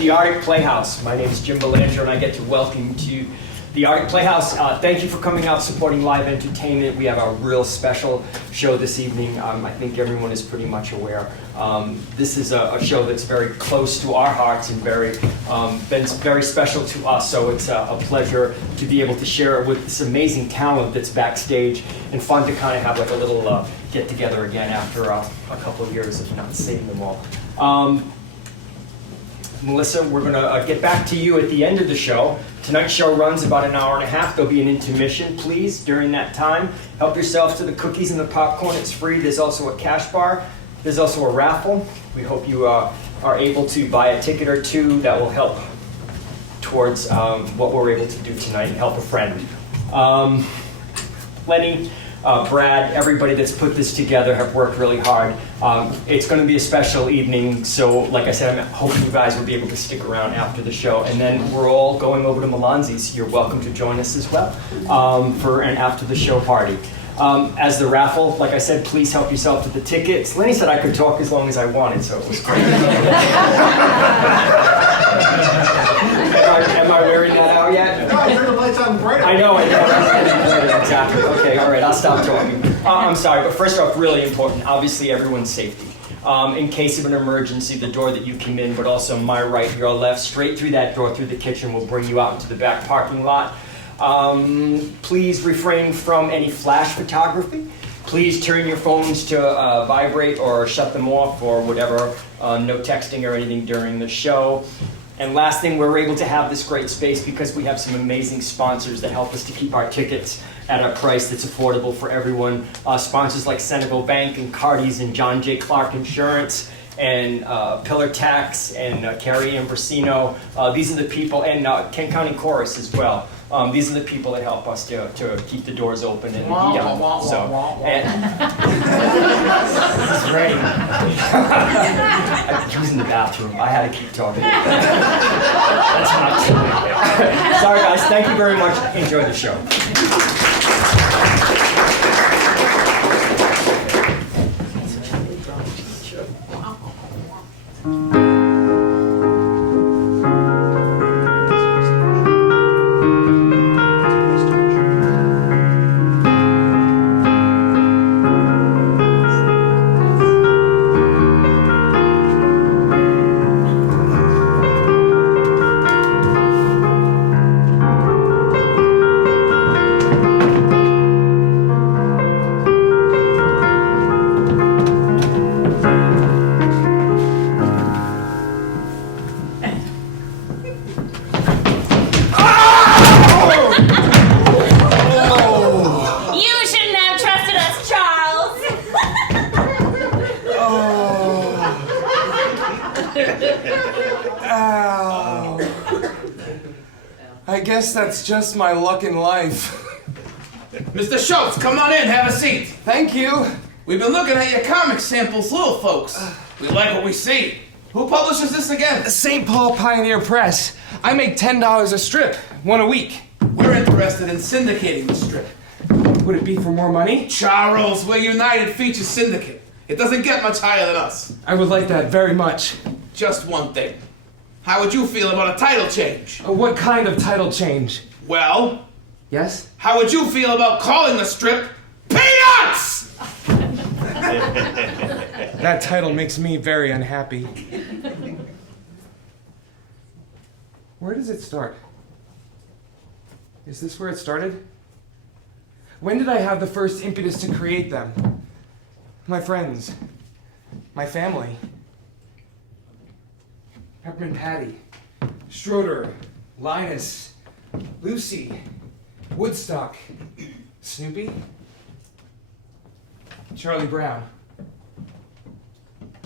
the Arctic Playhouse. My name is Jim Belanger, and I get to welcome you to the Arctic Playhouse. Thank you for coming out, supporting live entertainment. We have a real special show this evening. I think everyone is pretty much aware. This is a show that's very close to our hearts and been very special to us. So it's a pleasure to be able to share it with this amazing talent that's backstage, and fun to kind of have like a little get together again after a couple of years of not seeing them all. Melissa, we're going to get back to you at the end of the show. Tonight's show runs about an hour and a half. There'll be an intermission. Please, during that time, help yourself to the cookies and the popcorn. It's free. There's also a cash bar. There's also a raffle. We hope you are able to buy a ticket or two that will help towards what we're able to do tonight and help a friend. Lenny, Brad, everybody that's put this together have worked really hard. It's going to be a special evening, so like I said, I'm hoping you guys will be able to stick around after the show. And then we're all going over to Melanzi's. You're welcome to join us as well for an after the show party. As the raffle, like I said, please help yourself to the tickets. Lenny said I could talk as long as I wanted, so it was great. Am I wearing that out yet? No, I turned the lights on brighter. I know. Exactly. Okay, all right, I'll stop talking. I'm sorry, but first off, really important, obviously everyone's safety. In case of an emergency, the door that you came in, but also my right, your left, straight through that door through the kitchen will bring you out into the back parking lot. Please refrain from any flash photography. Please turn your phones to vibrate or shut them off or whatever. No texting or anything during the show. And last thing, we're able to have this great space because we have some amazing sponsors that help us to keep our tickets at a price that's affordable for everyone. Sponsors like Senegal Bank and Cardi's and John J. Clark Insurance and Pillar Tax and Carrie Ambrosino. These are the people, and Kent County Chorus as well. These are the people that help us to keep the doors open and heat on. So, this is great. I'm using the bathroom. I had to keep talking. That's not true. Sorry, guys. Thank you very much. Enjoy the show. I guess that's just my luck in life. Mr. Schultz, come on in, have a seat. Thank you. We've been looking at your comic samples, little folks. We like what we see. Who publishes this again? St. Paul Pioneer Press. I make $10 a strip, one a week. We're interested in syndicating the strip. Would it be for more money? Charles, we're United Feature Syndicate. It doesn't get much higher than us. I would like that very much. Just one thing. How would you feel about a title change? What kind of title change? Well... Yes? How would you feel about calling the strip Peanuts? That title makes me very unhappy. Where does it start? Is this where it started? When did I have the first impetus to create them? My friends. My family. Peppermint Patty. Schroeder. Linus. Lucy. Woodstock. Snoopy. Charlie Brown.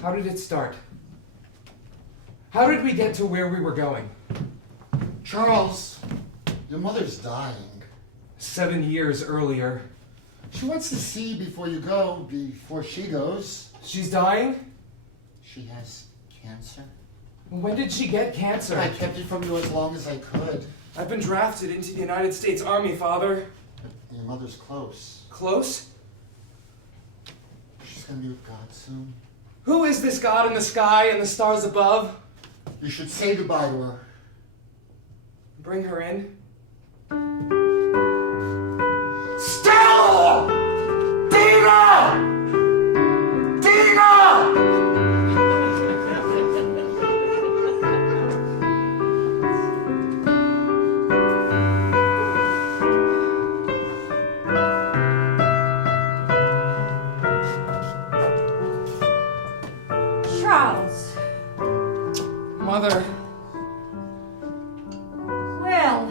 How did it start? How did we get to where we were going? Charles, your mother's dying. 7 years earlier. She wants to see you before you go, before she goes. She's dying? She has cancer. When did she get cancer? I kept it from you as long as I could. I've been drafted into the United States Army, Father. But your mother's close. Close? She's gonna be with God soon. Who is this God in the sky and the stars above? You should say goodbye to her. Bring her in. Stella! Dina! Dina! Charles. Mother. Well,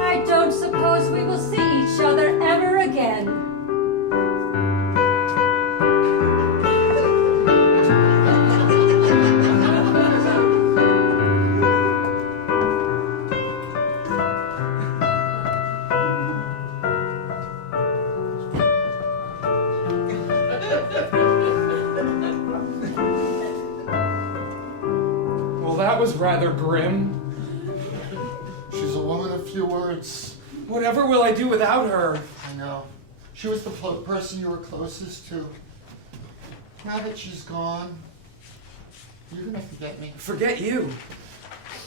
I don't suppose we will see each other ever again. Well, that was rather grim. She's a woman of few words. Whatever will I do without her? I know. She was the person you were closest to. Now that she's gone, you're gonna forget me. Forget you.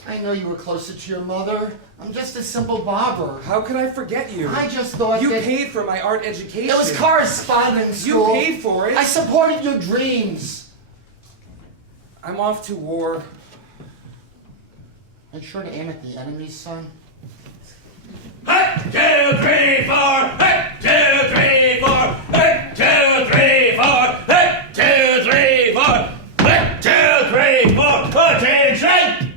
I know you were closer to your mother. I'm just a simple barber. How could I forget you? I just thought You that paid for my art education. it was correspondence You school. paid for it. I supported your dreams. I'm off to war. Make sure to aim at the enemy, son. 1, 2, 3, 4. 1, 2, 3, 4. 1, 2, 3, 4. 1, 2, 3, 4. 1, 2, 3, 4. Attention!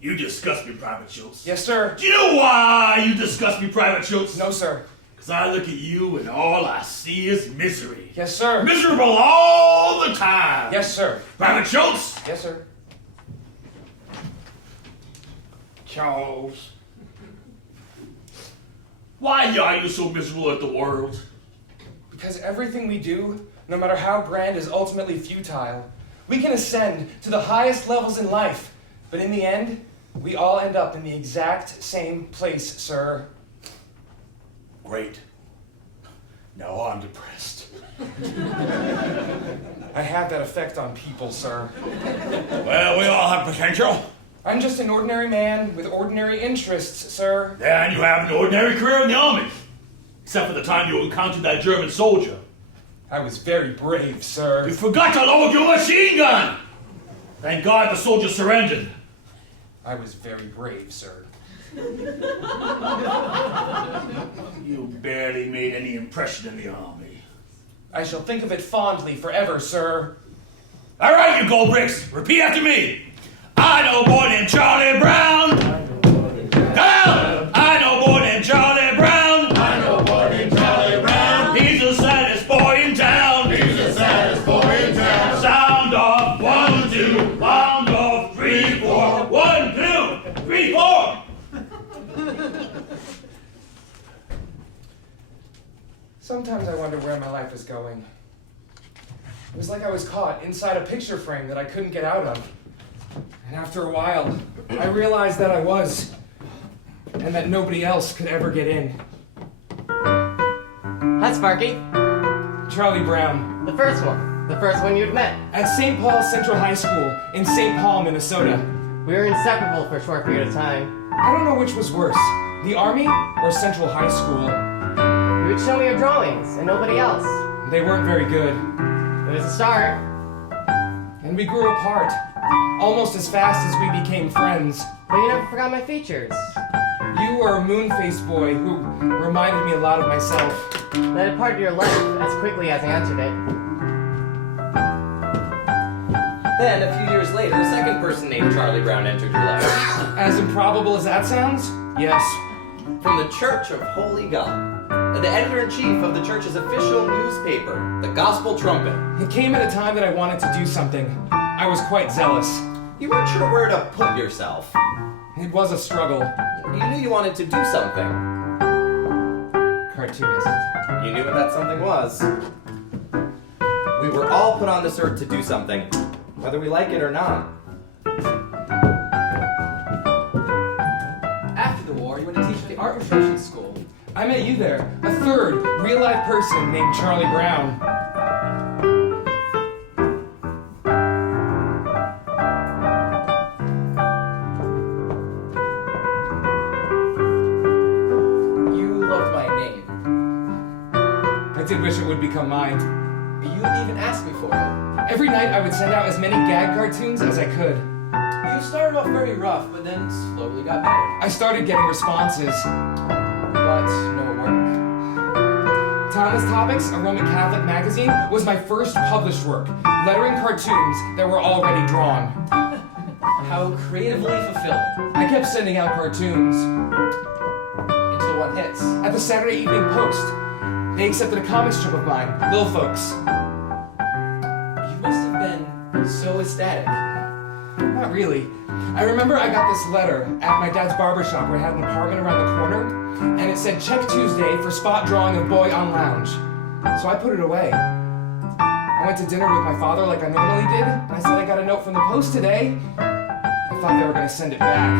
You disgust me, Private Schultz. Yes, sir. Do you know why you disgust me, Private Schultz? No, sir. Because I look at you and all I see is misery. Yes, sir. Miserable all the time. Yes, sir. Private Schultz! Yes, sir. Charles. Why are you so miserable at the world? Because everything we do, no matter how grand, is ultimately futile. We can ascend to the highest levels in life, but in the end, we all end up in the exact same place, sir. Great. Now I'm depressed. I have that effect on people, sir. Well, we all have potential. I'm just an ordinary man with ordinary interests, sir. And you have an ordinary career in the army. Except for the time you encountered that German soldier. I was very brave, sir. You forgot to load your machine gun! Thank God the soldier surrendered. I was very brave, sir. You barely made any impression in the army. I shall think of it fondly forever, sir. All right, you gold bricks, repeat after me. I know a boy named Charlie Brown. Hello! I know a boy named Charlie Brown. I know a boy named Charlie Brown. He's the saddest boy in town. He's the saddest boy in town. Sound off, 1, 2, pound off, 3, 4. 1, 2, 3, 4. Sometimes I wonder where my life is going. It was like I was caught inside a picture frame that I couldn't get out of. And after a while, I realized that I was, and that nobody else could ever get in. Hi, Sparky. Charlie Brown, The first one you'd met. at St. Paul Central High School in St. Paul, Minnesota. We were inseparable for a short period of time. I don't know which was worse, the Army or Central High School. You would show me your drawings, and nobody else. They weren't very good, It was a start. and we grew apart, almost as fast as we became friends. But you never forgot my features. You were a moon-faced boy who reminded me a lot of myself. That had part of your life as quickly as I answered it. Then, a few years later, a second person named Charlie Brown entered your life. As improbable as that sounds? Yes. From the Church of Holy God, the editor-in-chief of the church's official newspaper, the Gospel Trumpet. It came at a time that I wanted to do something. I was quite zealous. You weren't sure where to put yourself. It was a struggle. You knew you wanted to do something. Cartoonist. You knew what that something was. We were all put on this earth to do something, whether we like it or not. After the war, you went to teach at the art instruction school. I met you there, a third real-life person named Charlie Brown. I did wish it would become mine. You didn't even ask me for it. Every night I would send out as many gag cartoons as I could. You started off very rough, but then slowly got better. I started getting responses. But no work. Timeless Topics, a Roman Catholic magazine, was my first published work, lettering cartoons that were already drawn. How creatively fulfilling. I kept sending out cartoons. Until one hits. At the Saturday Evening Post, they accepted a comic strip of mine, Little Folks. You must have been so ecstatic. Not really. I remember I got this letter at my dad's barbershop where I had an apartment around the corner, and it said, "Check Tuesday for spot drawing of boy on lounge." So I put it away. I went to dinner with my father like I normally did, and I said I got a note from the post today. I thought they were going to send it back.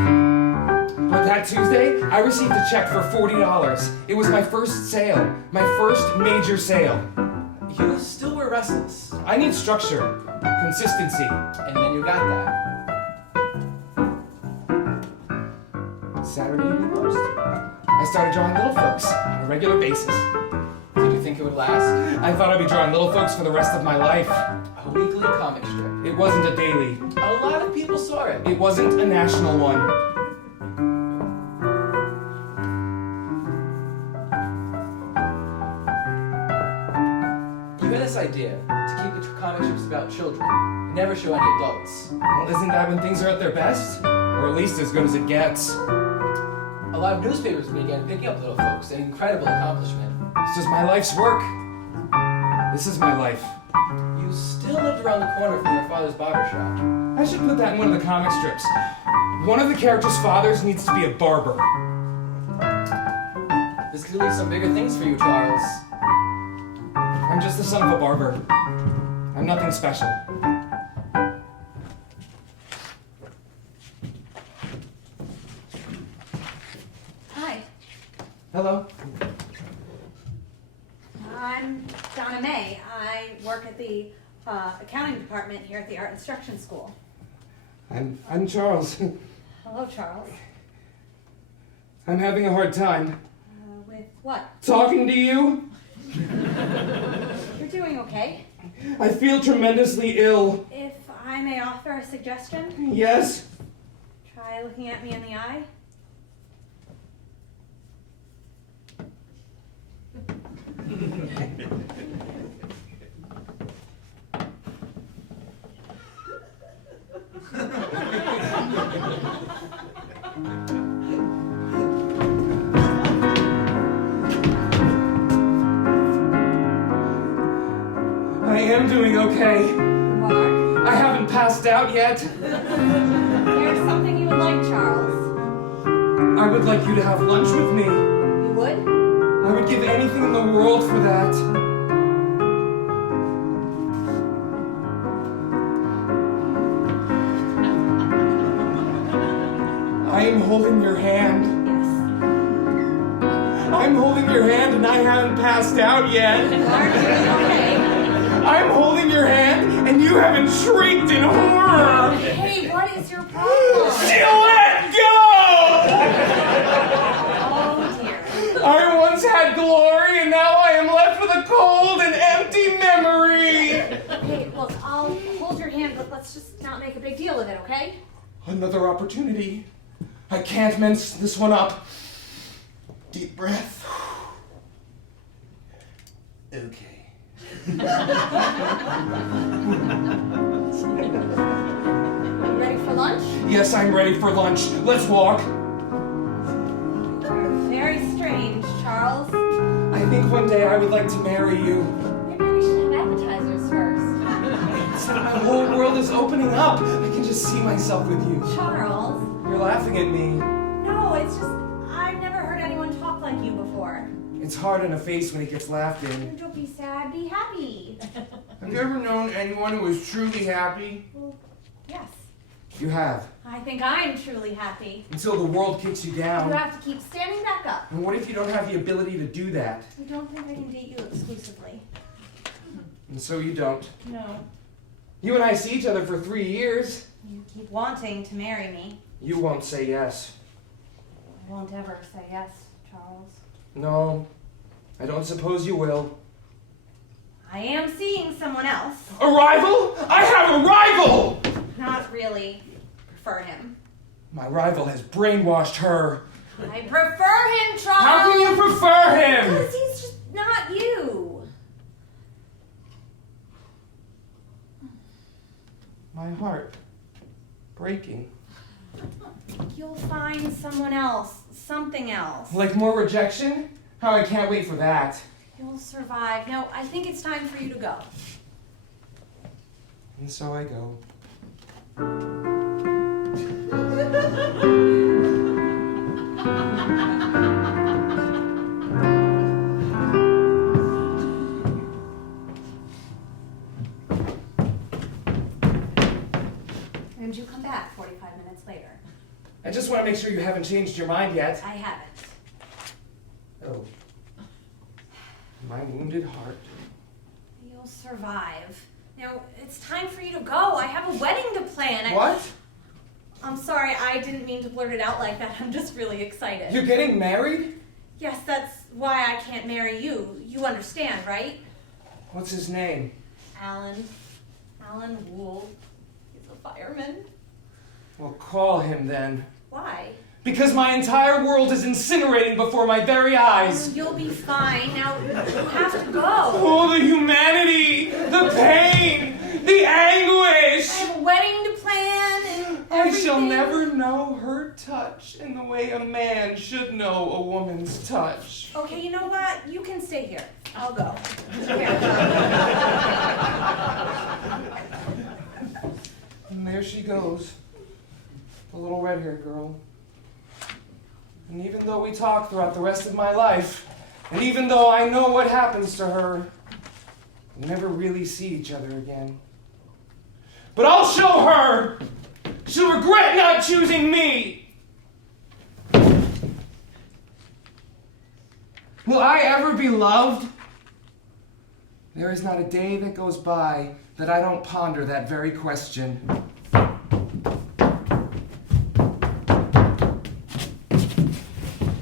But that Tuesday, I received a check for $40. It was my first sale, my first major sale. You still were restless. I need structure, consistency. And then you got that. Saturday Evening Post. I started drawing Little Folks on a regular basis. Did you think it would last? I thought I'd be drawing Little Folks for the rest of my life. A weekly comic strip. It wasn't a daily. A lot of people saw it. It wasn't a national one. You had this idea to keep the comic strips about children and never show any adults. Well, isn't that when things are at their best? Or at least as good as it gets. A lot of newspapers began picking up Little Folks, an incredible accomplishment. This is my life's work. This is my life. You still lived around the corner from your father's barbershop. I should put that in one of the comic strips. One of the characters' fathers needs to be a barber. This could lead to some bigger things for you, Charles. I'm just the son of a barber. I'm nothing special. Hi, Hello. I'm Donna May. I work at the accounting department here at the Art Instruction School. I'm Charles. Hello, Charles. I'm having a hard time With what? talking to you. You're doing okay. I feel tremendously ill. If I may offer a suggestion, Yes? try looking at me in the eye. I am doing okay. You are? I haven't passed out yet. There's something you would like, Charles. I would like you to have lunch with me. You would? I would give anything in the world for that. I am holding your hand. Yes. I'm holding your hand and I haven't passed out yet. You are doing okay. I'm holding your hand and you haven't shrieked in horror. Hey, what is your problem? She let go! Oh dear. I once had glory and now I am left with a cold and empty memory. Hey, look, I'll hold your hand, but let's just not make a big deal of it, okay? Another opportunity. I can't mess this one up. Deep breath. Okay. You ready for lunch? Yes, I'm ready for lunch. Let's walk. You're very strange, Charles. I think one day I would like to marry you. Maybe we should have appetizers first. My whole world is opening up. I can just see myself with you. Charles? You're laughing at me. No, it's just, I've never heard anyone talk like you before. It's hard on a face when it gets laughed in. Don't be sad, be happy. Have you ever known anyone who was truly happy? Well, yes. You have. I think I'm truly happy. Until the world kicks you down. You have to keep standing back up. And what if you don't have the ability to do that? I don't think I can date you exclusively. And so you don't. No. You and I see each other for 3 years. You keep wanting to marry me. You won't say yes. I won't ever say yes, Charles. No, I don't suppose you will. I am seeing someone else. A rival? I have a rival! Not really prefer him. My rival has brainwashed her. I prefer him, Charles! How can you prefer him? Because he's just not you. My heart breaking. You'll find someone else, something else. Like more rejection? How I can't wait for that. You'll survive. No, I think it's time for you to go. And so I go. And you come back 45 minutes later. I just want to make sure you haven't changed your mind yet. I haven't. Oh. My wounded heart. You'll survive. Now, it's time for you to go. I have a wedding to plan. What? I'm sorry, I didn't mean to blurt it out like that. I'm just really excited. You're getting married? Yes, that's why I can't marry you. You understand, right? What's his name? Alan Wool. He's a fireman. Well, call him then. Why? Because my entire world is incinerating before my very eyes. Oh, you'll be fine. Now, you have to go. Oh, the humanity, the pain, the anguish. I have a wedding to plan and I everything. shall never know her touch in the way a man should know a woman's touch. Okay, you know what? You can stay here. I'll go. Here. And there she goes, the little red-haired girl. And even though we talk throughout the rest of my life, and even though I know what happens to her, we'll never really see each other again. But I'll show her! She'll regret not choosing me! Will I ever be loved? There is not a day that goes by that I don't ponder that very question.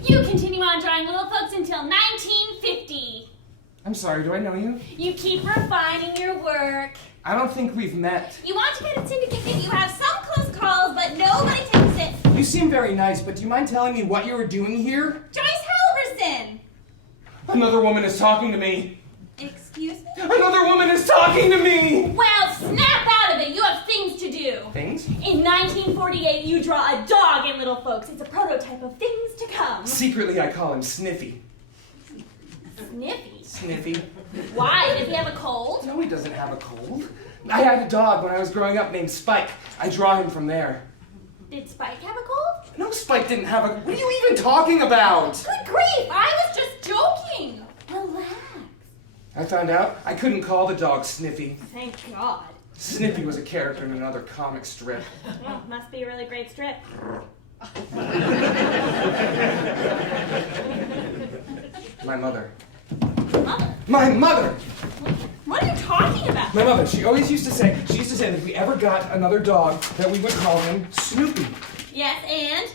You continue on drawing little folks until 1950. I'm sorry, do I know you? You keep refining your work. I don't think we've met. You want to get a syndicate and you have some close calls, but nobody takes it. You seem very nice, but do you mind telling me what you were doing here? Joyce Halverson! Another woman is talking to me. Excuse me? Another woman is talking to me! Well, snap out of it. You have things to do. Things? In 1948, you draw a dog in Little Folks. It's a prototype of things to come. Secretly, I call him Sniffy. Sniffy? Sniffy. Why? Does he have a cold? No, he doesn't have a cold. I had a dog when I was growing up named Spike. I draw him from there. Did Spike have a cold? No, Spike didn't have a... What are you even talking about? Good grief! I was just joking. Relax. I found out I couldn't call the dog Sniffy. Thank God. Sniffy was a character in another comic strip. Well, must be a really great strip. My mother. Mother? My mother! What are you talking about? My mother, she used to say that if we ever got another dog, that we would call him Snoopy. Yes, and?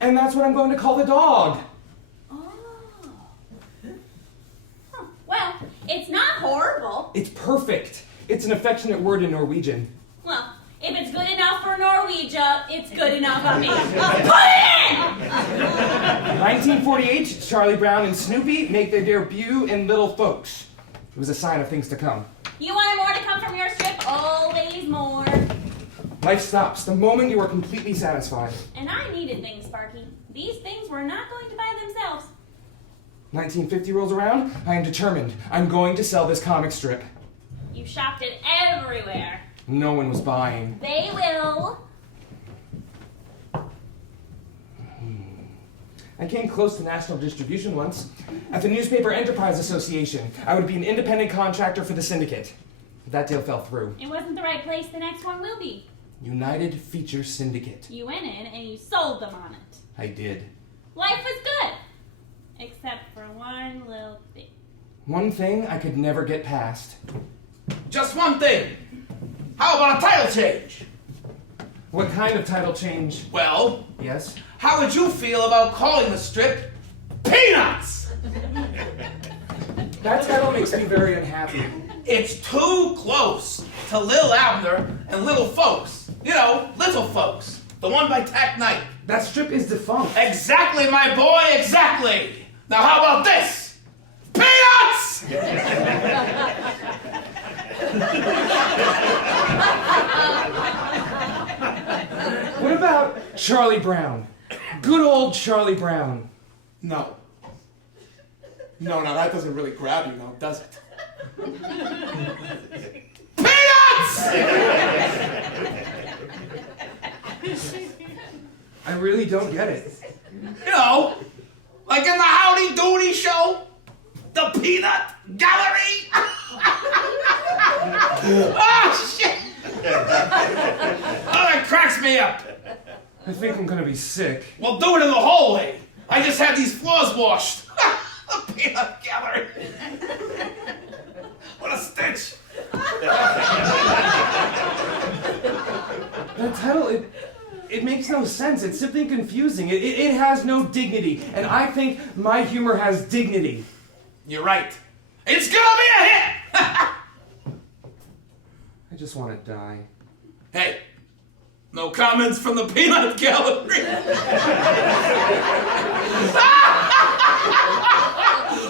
And that's what I'm going to call the dog. Oh. Huh. Well, it's not horrible. It's perfect. It's an affectionate word in Norwegian. Well, if it's good enough for Norwegia, it's good enough for me. Put it in! 1948, Charlie Brown and Snoopy make their debut in Little Folks. It was a sign of things to come. You wanted more to come from your strip? Always more. Life stops the moment you are completely satisfied. And I needed things, Sparky. These things were not going to buy themselves. 1950 rolls around, I am determined. I'm going to sell this comic strip. You shopped it everywhere. No one was buying. They will. I came close to national distribution once. At the Newspaper Enterprise Association, I would be an independent contractor for the syndicate. That deal fell through. It wasn't the right place. The next one will be. United Feature Syndicate. You went in and you sold them on it. I did. Life was good. Except for one little thing. One thing I could never get past. Just one thing. How about a title change? What kind of title change? Well, Yes? how would you feel about calling the strip Peanuts? That title makes me very unhappy. It's too close to Lil Abner and Little Folks. You know, Little Folks. The one by Tack Knight. That strip is defunct. Exactly, my boy, exactly. Now how about this? Peanuts! What about Charlie Brown? Good old Charlie Brown. No. No, now that doesn't really grab you, now, does it? Peanuts! I really don't get it. You know, like in the Howdy Doody show, the Peanut Gallery. Oh, shit! Oh, that cracks me up. I think I'm gonna be sick. Well, do it in the hallway. I just had these floors washed. The Peanut Gallery. What a stitch. That title, it makes no sense. It's simply confusing. It has no dignity. And I think my humor has dignity. You're right. It's gonna be a hit. I just want to die. Hey, no comments from the Peanut Gallery.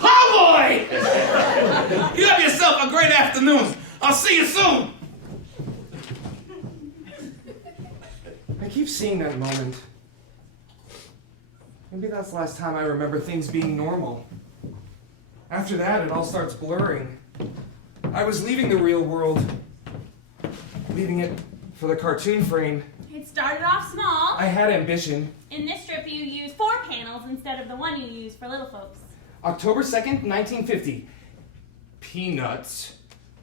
Oh boy! You have yourself a great afternoon. I'll see you soon. I keep seeing that moment. Maybe that's the last time I remember things being normal. After that, it all starts blurring. I was leaving the real world. Leaving it for the cartoon frame. It started off small. I had ambition. In this strip, you use 4 panels instead of the one you use for little folks. October 2nd, 1950. Peanuts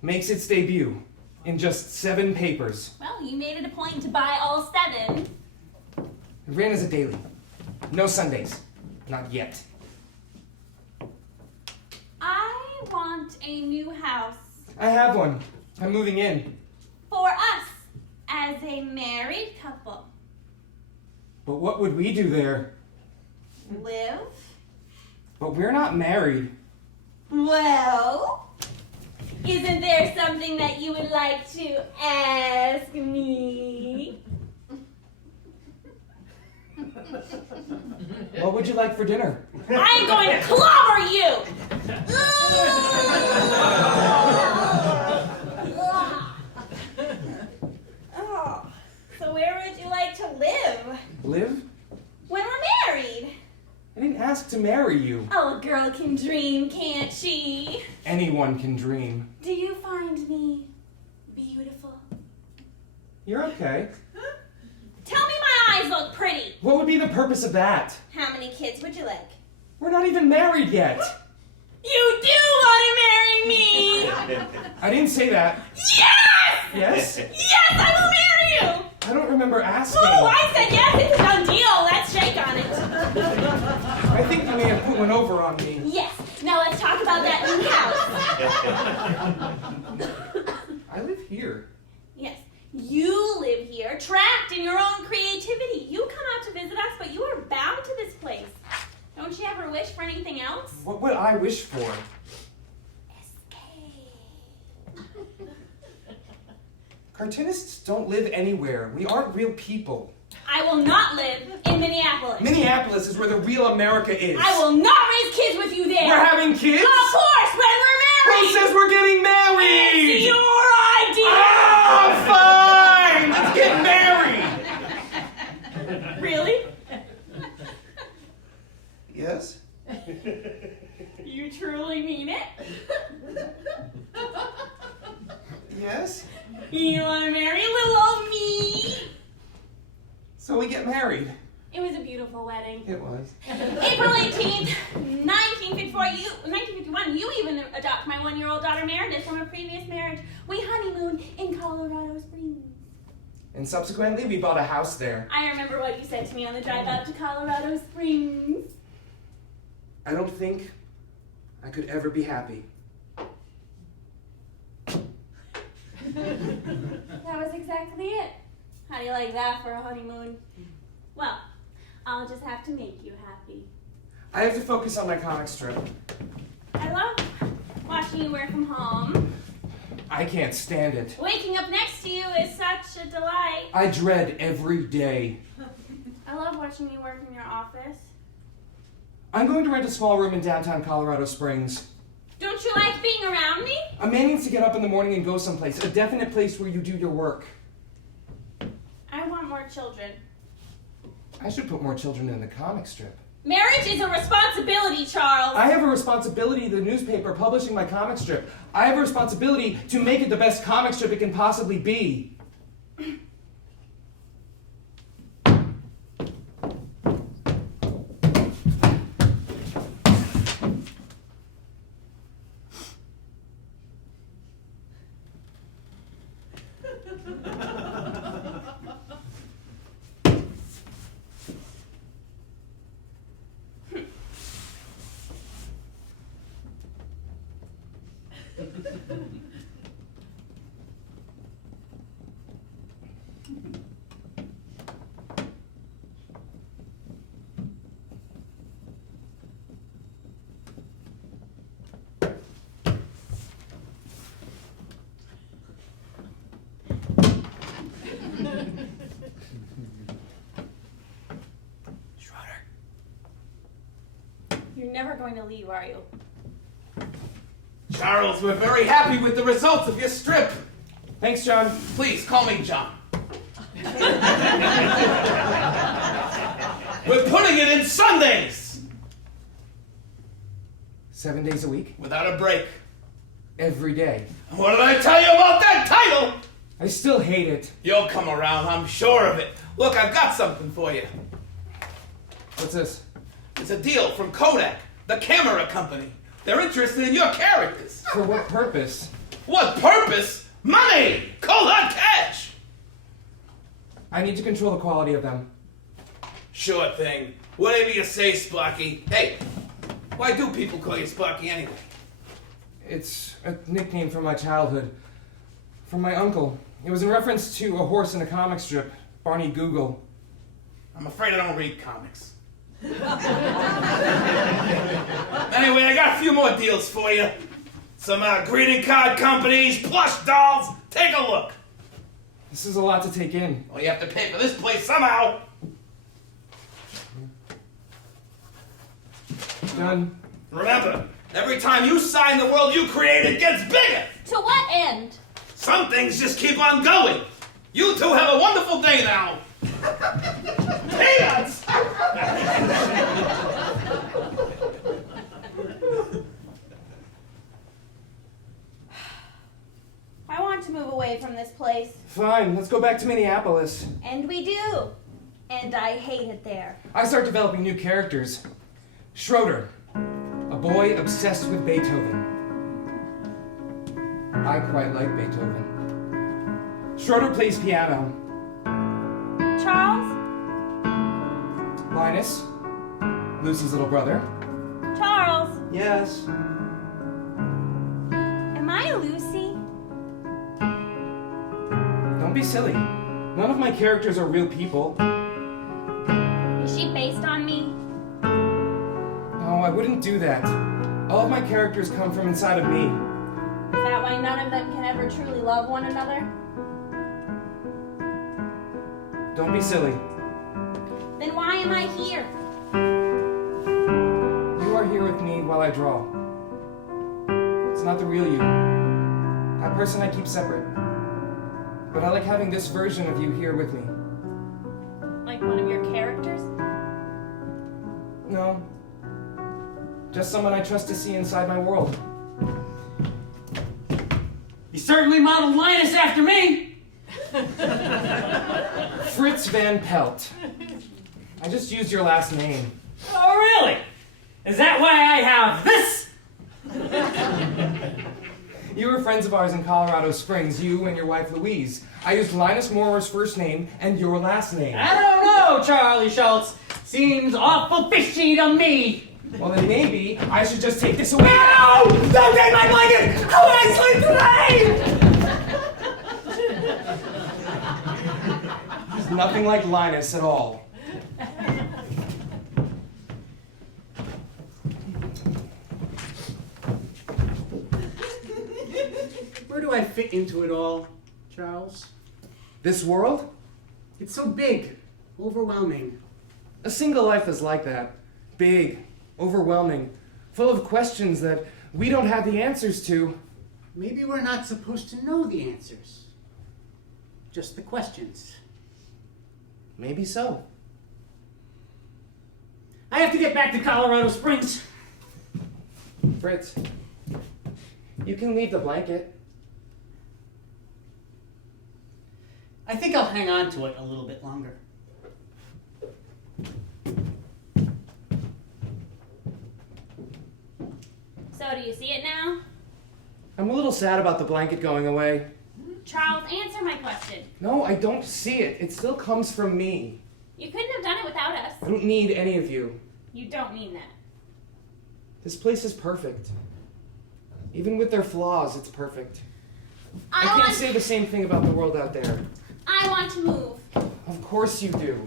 makes its debut in just 7 papers. Well, you made it a point to buy all 7. It ran as a daily. No Sundays. Not yet. I want a new house I have one. I'm moving in. for us as a married couple. But what would we do there? Live? But we're not married. Well, isn't there something that you would like to ask me? What would you like for dinner? I'm going to clobber you! Oh, so where would you like to live Live? when we're married? I didn't ask to marry you. Oh, a girl can dream, can't she? Anyone can dream. Do you find me beautiful? You're okay. Tell me my eyes look pretty. What would be the purpose of that? How many kids would you like? We're not even married yet. You do want to marry me! I didn't say that. Yes! Yes? Yes, I will marry you! I don't remember asking. Oh, I said yes, it's a done deal. Let's shake on it. I think you may have put one over on me. Yes, now let's talk about that new house. I live here. Yes, you live here, trapped in your own creativity. You come out to visit us, but you are bound to this place. Don't you ever wish for anything else? What would I wish for? Cartoonists don't live anywhere. We aren't real people. I will not live in Minneapolis. Minneapolis is where the real America is. I will not raise kids with you there. We're having kids? Of course, when we're married. Who says we're getting married? It's your idea. Ah, fine. Let's get married. Really? Yes? You truly mean it? Yes? You want to marry little old me? So we get married. It was a beautiful wedding. It was. April 18th, 1951, you even adopted my 1-year-old daughter Meredith from a previous marriage. We honeymooned in Colorado Springs. And subsequently, we bought a house there. I remember what you said to me on the drive out to Colorado Springs. I don't think I could ever be happy. That was exactly it. How do you like that for a honeymoon? Well, I'll just have to make you happy. I have to focus on my comic strip. I love watching you work from home. I can't stand it. Waking up next to you is such a delight. I dread every day. I love watching you work in your office. I'm going to rent a small room in downtown Colorado Springs. Don't you like being around me? A man needs to get up in the morning and go someplace, a definite place where you do your work. I want more children. I should put more children in the comic strip. Marriage is a responsibility, Charles. I have a responsibility to the newspaper publishing my comic strip. I have a responsibility to make it the best comic strip it can possibly be. You're never going to leave, are you? Charles, we're very happy with the results of your strip. Thanks, John. Please, call me John. We're putting it in Sundays! 7 days a week? Without a break. Every day. What did I tell you about that title? I still hate it. You'll come around, I'm sure of it. Look, I've got something for you. What's this? It's a deal from Kodak, the camera company. They're interested in your characters. For what purpose? What purpose? Money! Cold hard cash! I need to control the quality of them. Sure thing. Whatever you say, Sparky. Hey, why do people call you Sparky anyway? It's a nickname from my childhood. From my uncle. It was in reference to a horse in a comic strip, Barney Google. I'm afraid I don't read comics. Anyway, I got a few more deals for you. Some greeting card companies, plush dolls. Take a look. This is a lot to take in. Well, you have to pay for this place somehow. Done. Remember, every time you sign, the world you created gets bigger. To what end? Some things just keep on going. You two have a wonderful day now. Peanuts! I want to move away from this place. Fine, let's go back to Minneapolis. And we do. And I hate it there. I start developing new characters. Schroeder, a boy obsessed with Beethoven. I quite like Beethoven. Schroeder plays piano. Charles? Linus, Lucy's little brother. Charles? Yes. Am I Lucy? Don't be silly. None of my characters are real people. Is she based on me? No, I wouldn't do that. All of my characters come from inside of me. Is that why none of them can ever truly love one another? Don't be silly. Then why am I here? You are here with me while I draw. It's not the real you. That person I keep separate. But I like having this version of you here with me. Like one of your characters? No. Just someone I trust to see inside my world. You certainly modeled Linus after me! Fritz Van Pelt. I just used your last name. Oh, really? Is that why I have this? You were friends of ours in Colorado Springs, you and your wife Louise. I used Linus Moore's first name and your last name. I don't know, Charlie Schultz. Seems awful fishy to me. Well, then maybe I should just take this away. No! Don't take my blanket! How will I sleep tonight? He's nothing like Linus at all. Where do I fit into it all, Charles? This world? It's so big, overwhelming. A single life is like that. Big, overwhelming, full of questions that we don't have the answers to. Maybe we're not supposed to know the answers. Just the questions. Maybe so. I have to get back to Colorado Springs. Fritz, you can leave the blanket. I think I'll hang on to it a little bit longer. So, do you see it now? I'm a little sad about the blanket going away. Charles, answer my question. No, I don't see it. It still comes from me. You couldn't have done it without us. I don't need any of you. You don't mean that. This place is perfect. Even with their flaws, it's perfect. I want can't say the same thing about the world out there. I want to move. Of course you do.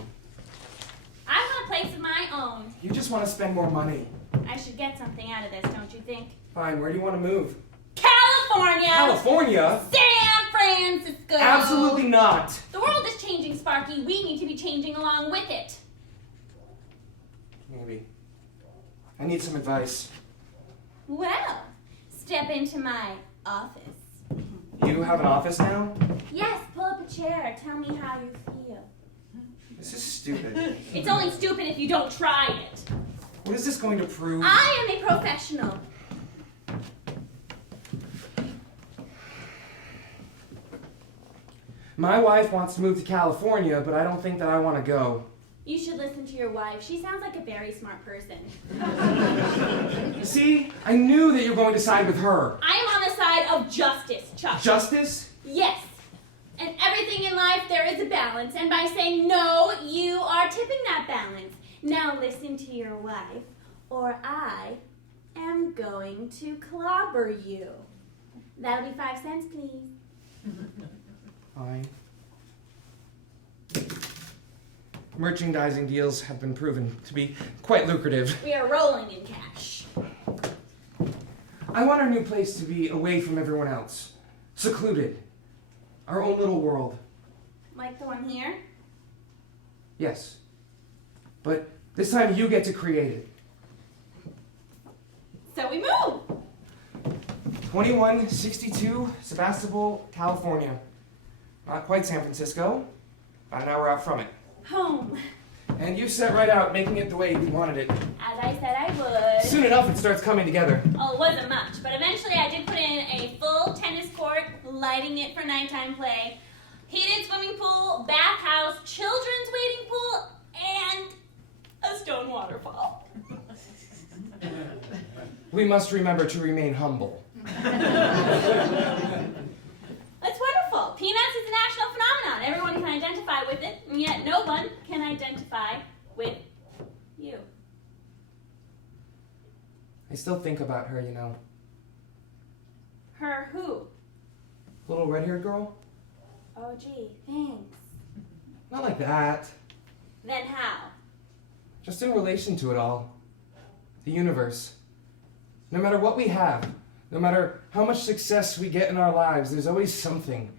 I want a place of my own. You just want to spend more money. I should get something out of this, don't you think? Fine, where do you want to move? California! California? San Francisco! Absolutely not. The world is changing, Sparky. We need to be changing along with it. Maybe. I need some advice. Well, step into my office. You have an office now? Yes, pull up a chair. Tell me how you feel. This is stupid. It's only stupid if you don't try it. What is this going to prove? I am a professional. My wife wants to move to California, but I don't think that I want to go. You should listen to your wife. She sounds like a very smart person. See? I knew that you were going to side with her. I am on the side of justice, Chuck. Justice? Yes. And everything in life, there is a balance. And by saying no, you are tipping that balance. Now listen to your wife, or I am going to clobber you. That'll be 5 cents, please. Fine. Merchandising deals have been proven to be quite lucrative. We are rolling in cash. I want our new place to be away from everyone else. Secluded. Our own little world. Like the one here? Yes. But this time you get to create it. So we move. 2162 Sebastopol, California. Not quite San Francisco. About an hour out from it. Home. And you set right out making it the way you wanted it. As I said I would. Soon enough it starts coming together. Oh, it wasn't much, but eventually I did put in a full tennis court, lighting it for nighttime play, heated swimming pool, bathhouse, children's waiting pool, and a stone waterfall. We must remember to remain humble. That's wonderful. Peanuts is a national phenomenon. Everyone can identify with it, and yet no one can identify with you. I still think about her, you know. Her who? Little red-haired girl? Oh, gee, thanks. Not like that. Then how? Just in relation to it all. The universe. No matter what we have, no matter how much success we get in our lives, there's always something.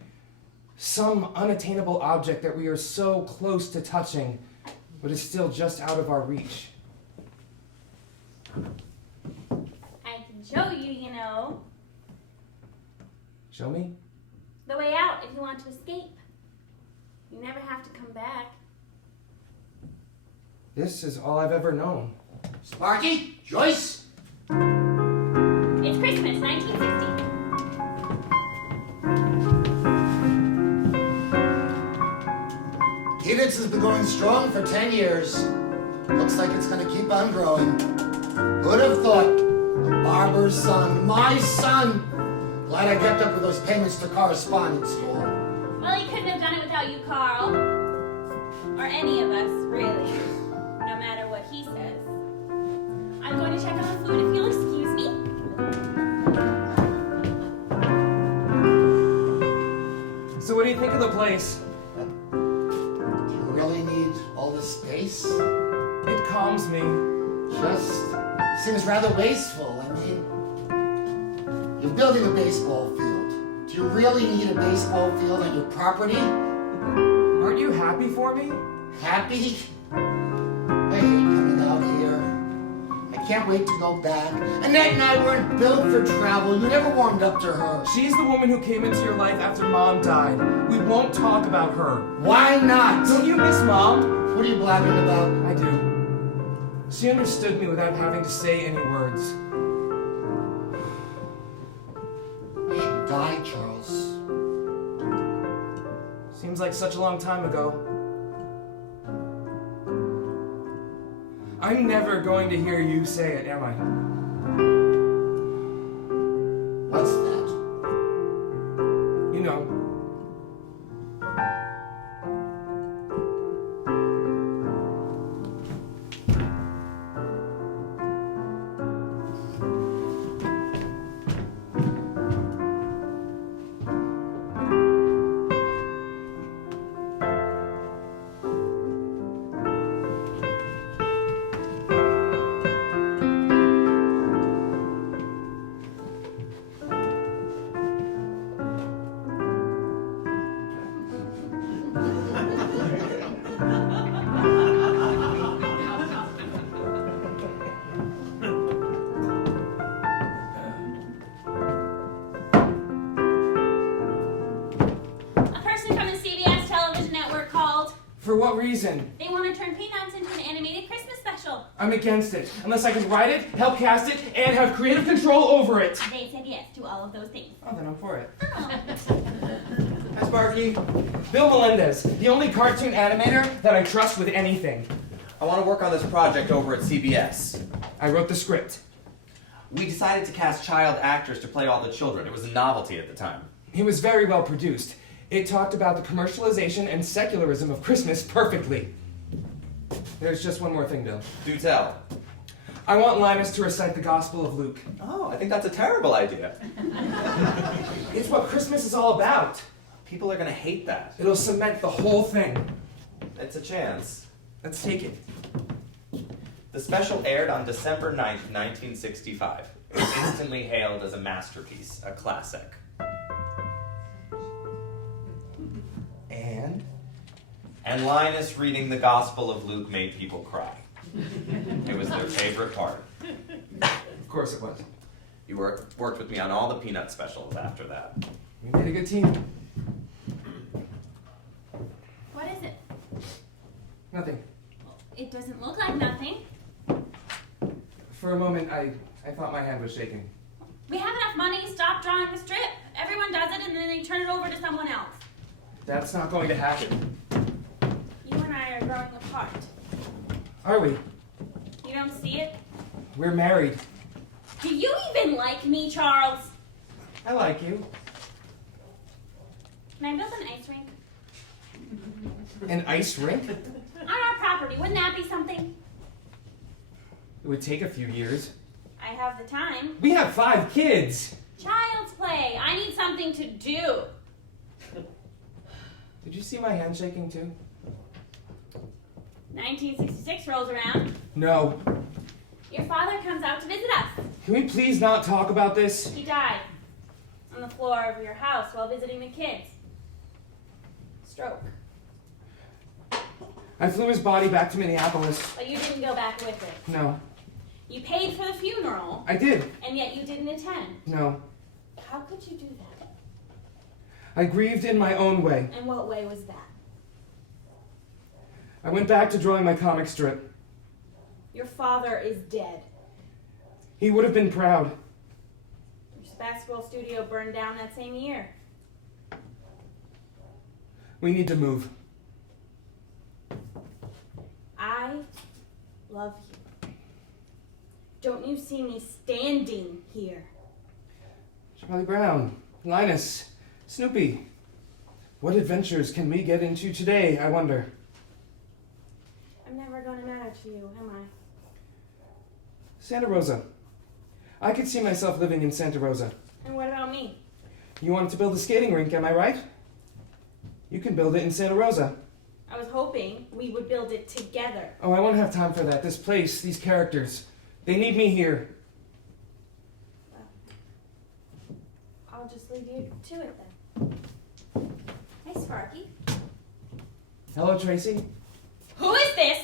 Some unattainable object that we are so close to touching, but is still just out of our reach. I can show you, you know, Show me? the way out if you want to escape. You never have to come back. This is all I've ever known. Sparky? Joyce? It's Christmas, 1960. Peanuts has been going strong for 10 years. Looks like it's gonna keep on growing. Who'd have thought? A barber's son, my son! Glad I kept up with those payments to correspondence school. Well, you couldn't have done it without you, Carl. Or any of us, really. No matter what he says. I'm going to check on the food if you'll excuse me. So what do you think of the place? Do you really need all this space? It calms me. Just seems rather wasteful. I mean, you're building a baseball field. Do you really need a baseball field on your property? Aren't you happy for me? Happy? I hate coming out here. I can't wait to go back. Annette and I weren't built for travel. You never warmed up to her. She's the woman who came into your life after Mom died. We won't talk about her. Why not? Don't you miss Mom? What are you blabbering about? I do. She understood me without having to say any words. She died, Charles. Seems like such a long time ago. I'm never going to hear you say it, am I? What's that? You know. For what reason? They want to turn Peanuts into an animated Christmas special. I'm against it. Unless I can write it, help cast it, and have creative control over it. They said yes to all of those things. Oh, then I'm for it. Oh. Hi, Sparky. Bill Melendez, the only cartoon animator that I trust with anything. I want to work on this project over at CBS. I wrote the script. We decided to cast child actors to play all the children. It was a novelty at the time. It was very well produced. It talked about the commercialization and secularism of Christmas perfectly. There's just one more thing, Bill. Do tell. I want Linus to recite the Gospel of Luke. Oh, I think that's a terrible idea. It's what Christmas is all about. People are going to hate that. It'll cement the whole thing. It's a chance. Let's take it. The special aired on December 9th, 1965. It was instantly hailed as a masterpiece, a classic. And Linus reading the Gospel of Luke made people cry. It was their favorite part. Of course it was. You worked with me on all the Peanut specials after that. We made a good team. What is it? Nothing. It doesn't look like nothing. For a moment, I thought my hand was shaking. We have enough money. Stop drawing the strip. Everyone does it and then they turn it over to someone else. That's not going to happen. You and I are growing apart. Are we? You don't see it? We're married. Do you even like me, Charles? I like you. Can I build an ice rink? An ice rink? On our property. Wouldn't that be something? It would take a few years. I have the time. We have 5 kids. Child's play. I need something to do. Did you see my hand shaking too? 1966 rolls around. No. Your father comes out to visit us. Can we please not talk about this? He died on the floor of your house while visiting the kids. Stroke. I flew his body back to Minneapolis. But you didn't go back with it. No. You paid for the funeral. I did. And yet you didn't attend. No. How could you do that? I grieved in my own way. And what way was that? I went back to drawing my comic strip. Your father is dead. He would have been proud. Your basketball studio burned down that same year. We need to move. I love you. Don't you see me standing here? Charlie Brown, Linus, Snoopy. What adventures can we get into today, I wonder? I'm never going to matter to you, am I? Santa Rosa. I could see myself living in Santa Rosa. And what about me? You wanted to build a skating rink, am I right? You can build it in Santa Rosa. I was hoping we would build it together. Oh, I won't have time for that. This place, these characters, they need me here. I'll I'll just leave you to it then. Hey, Sparky. Hello, Tracy. Who is this?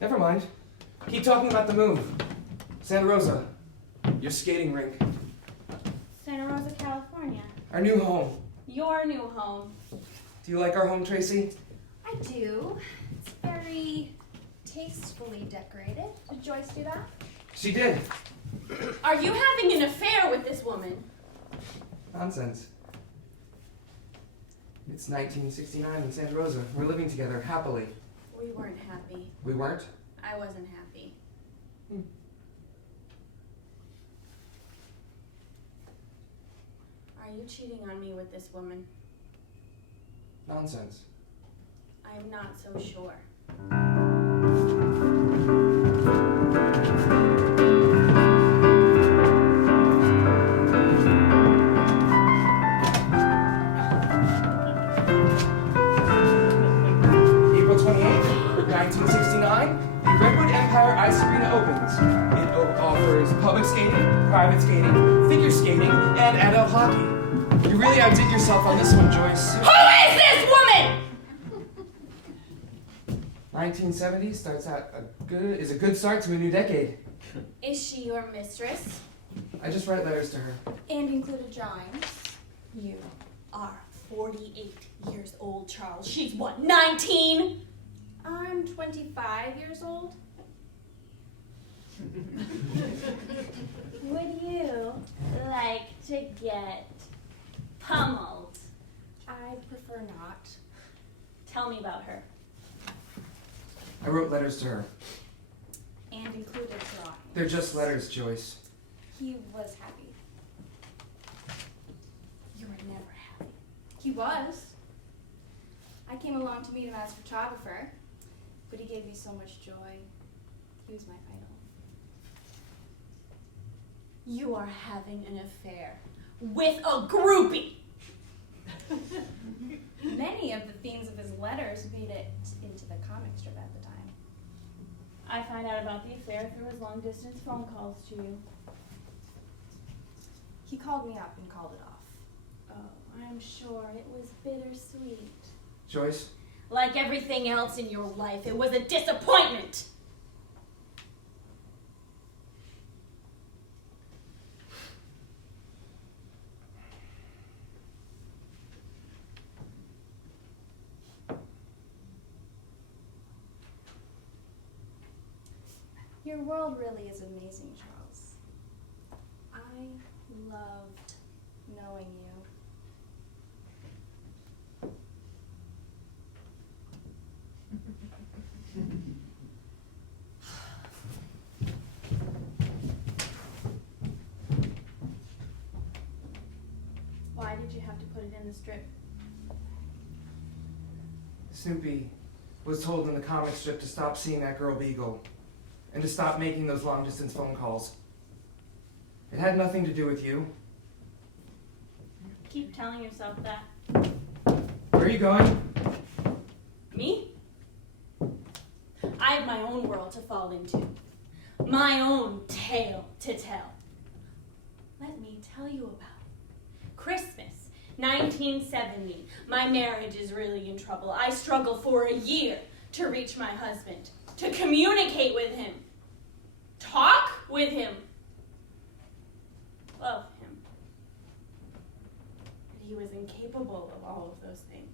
Never mind. Keep talking about the move. Santa Rosa, your skating rink, Santa Rosa, California. our new home. Your new home. Do you like our home, Tracy? I do. It's very tastefully decorated. Did Joyce do that? She did. Are you having an affair with this woman? Nonsense. It's 1969 in Santa Rosa. We're living together happily. We weren't happy. We weren't? I wasn't happy. Are you cheating on me with this woman? Nonsense. I am not so sure. April 28th, 1969, the Redwood Empire Ice Arena opens. It offers public skating, private skating, figure skating, and adult hockey. You really outdid yourself on this one, Joyce. Who is this woman? 1970 is a good start to a new decade. Is she your mistress? I just write letters to her. And included drawings. You are 48 years old, Charles. She's what, 19? I'm 25 years old. Would you like to get pummeled? I prefer not. Tell me about her. I wrote letters to her. And included drawings. They're just letters, Joyce. He was happy. You were never happy. He was. I came along to meet him as photographer, but he gave me so much joy. He was my idol. You are having an affair with a groupie. Many of the themes of his letters made it into the comic strip at the time. I find out about the affair through his long-distance phone calls to you. He called me up and called it off. Oh, I'm sure it was bittersweet. Joyce? Like everything else in your life, it was a disappointment. Your world really is amazing, Charles. I loved knowing you. Why did you have to put it in the strip? Snoopy was told in the comic strip to stop seeing that girl Beagle and to stop making those long-distance phone calls. It had nothing to do with you. Keep telling yourself that. Where are you going? Me? I have my own world to fall into. My own tale to tell. Let me tell you about it. Christmas, 1970. My marriage is really in trouble. I struggle for a year to reach my husband, to communicate with him, talk with him, love him. But he was incapable of all of those things.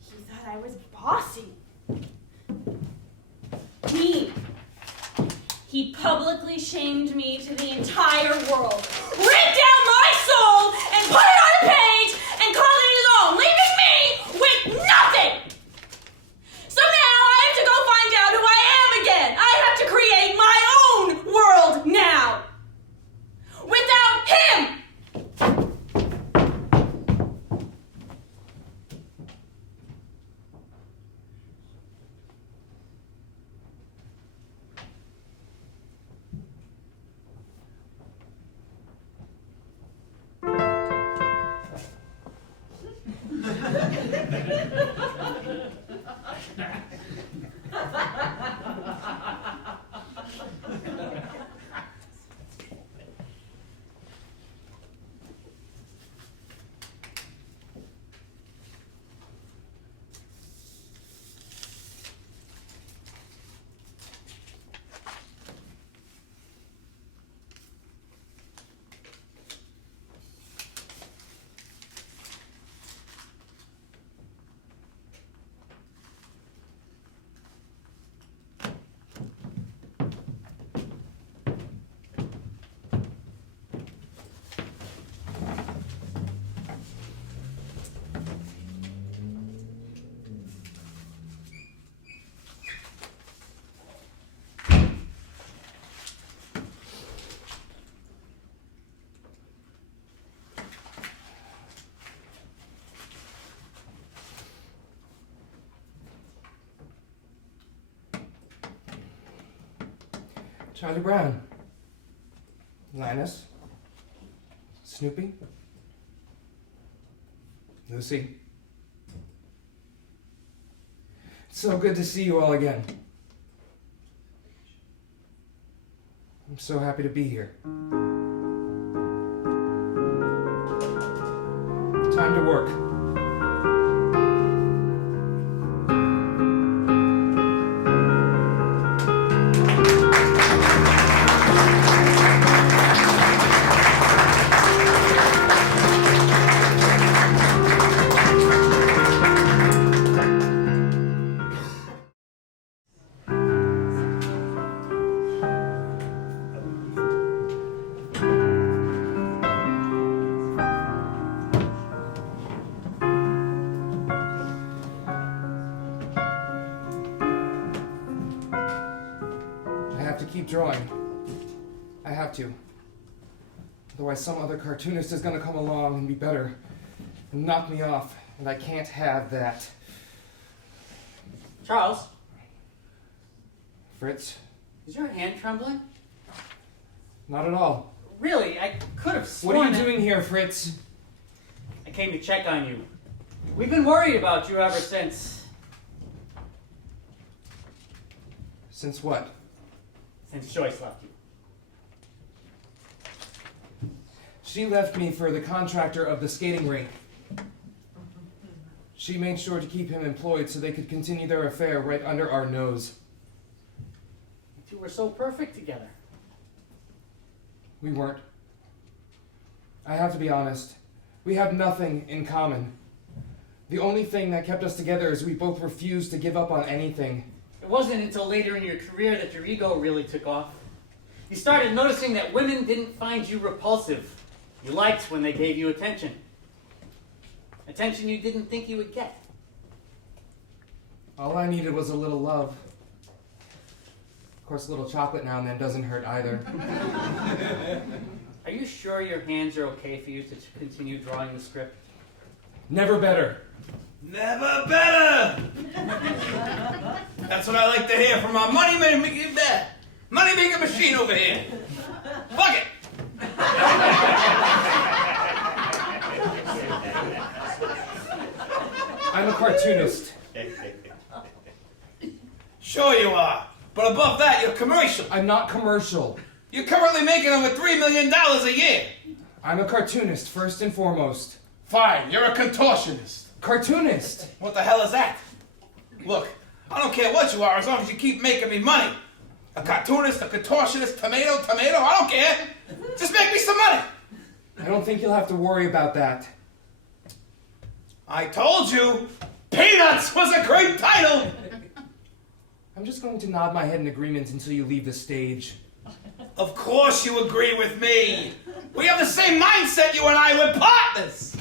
He thought I was bossy. Mean. He publicly shamed me to the entire world, ripped out my soul and put it on a page and called it his own, leaving me with nothing. So now I have to go find out who I am again. I have to create my own world now. Without him. Charlie Brown. Linus. Snoopy. Lucy. It's so good to see you all again. I'm so happy to be here. Time to work. Keep drawing. I have to. Otherwise some other cartoonist is gonna come along and be better and knock me off, and I can't have that. Charles, Fritz? is your hand trembling? Not at all. Really, I could have sworn. What are you doing here, Fritz? I came to check on you. We've been worried about you ever since. Since what? Since Joyce left you. She left me for the contractor of the skating rink. She made sure to keep him employed so they could continue their affair right under our nose. You two were so perfect together. We weren't. I have to be honest. We have nothing in common. The only thing that kept us together is we both refused to give up on anything. It wasn't until later in your career that your ego really took off. You started noticing that women didn't find you repulsive. You liked when they gave you attention. Attention you didn't think you would get. All I needed was a little love. Of course, a little chocolate now and then doesn't hurt either. Are you sure your hands are okay for you to continue drawing the script? Never better. Never better! That's what I like to hear from our money making machine over here. Fuck it! I'm a cartoonist. Sure you are. But above that, you're commercial. I'm not commercial. You're currently making over $3 million a year. I'm a cartoonist, first and foremost. Fine, you're a contortionist. Cartoonist! What the hell is that? Look, I don't care what you are as long as you keep making me money. A cartoonist, a contortionist, tomato, I don't care. Just make me some money. I don't think you'll have to worry about that. I told you, Peanuts was a great title. I'm just going to nod my head in agreement until you leave the stage. Of course you agree with me. We have the same mindset, you and I. We're partners.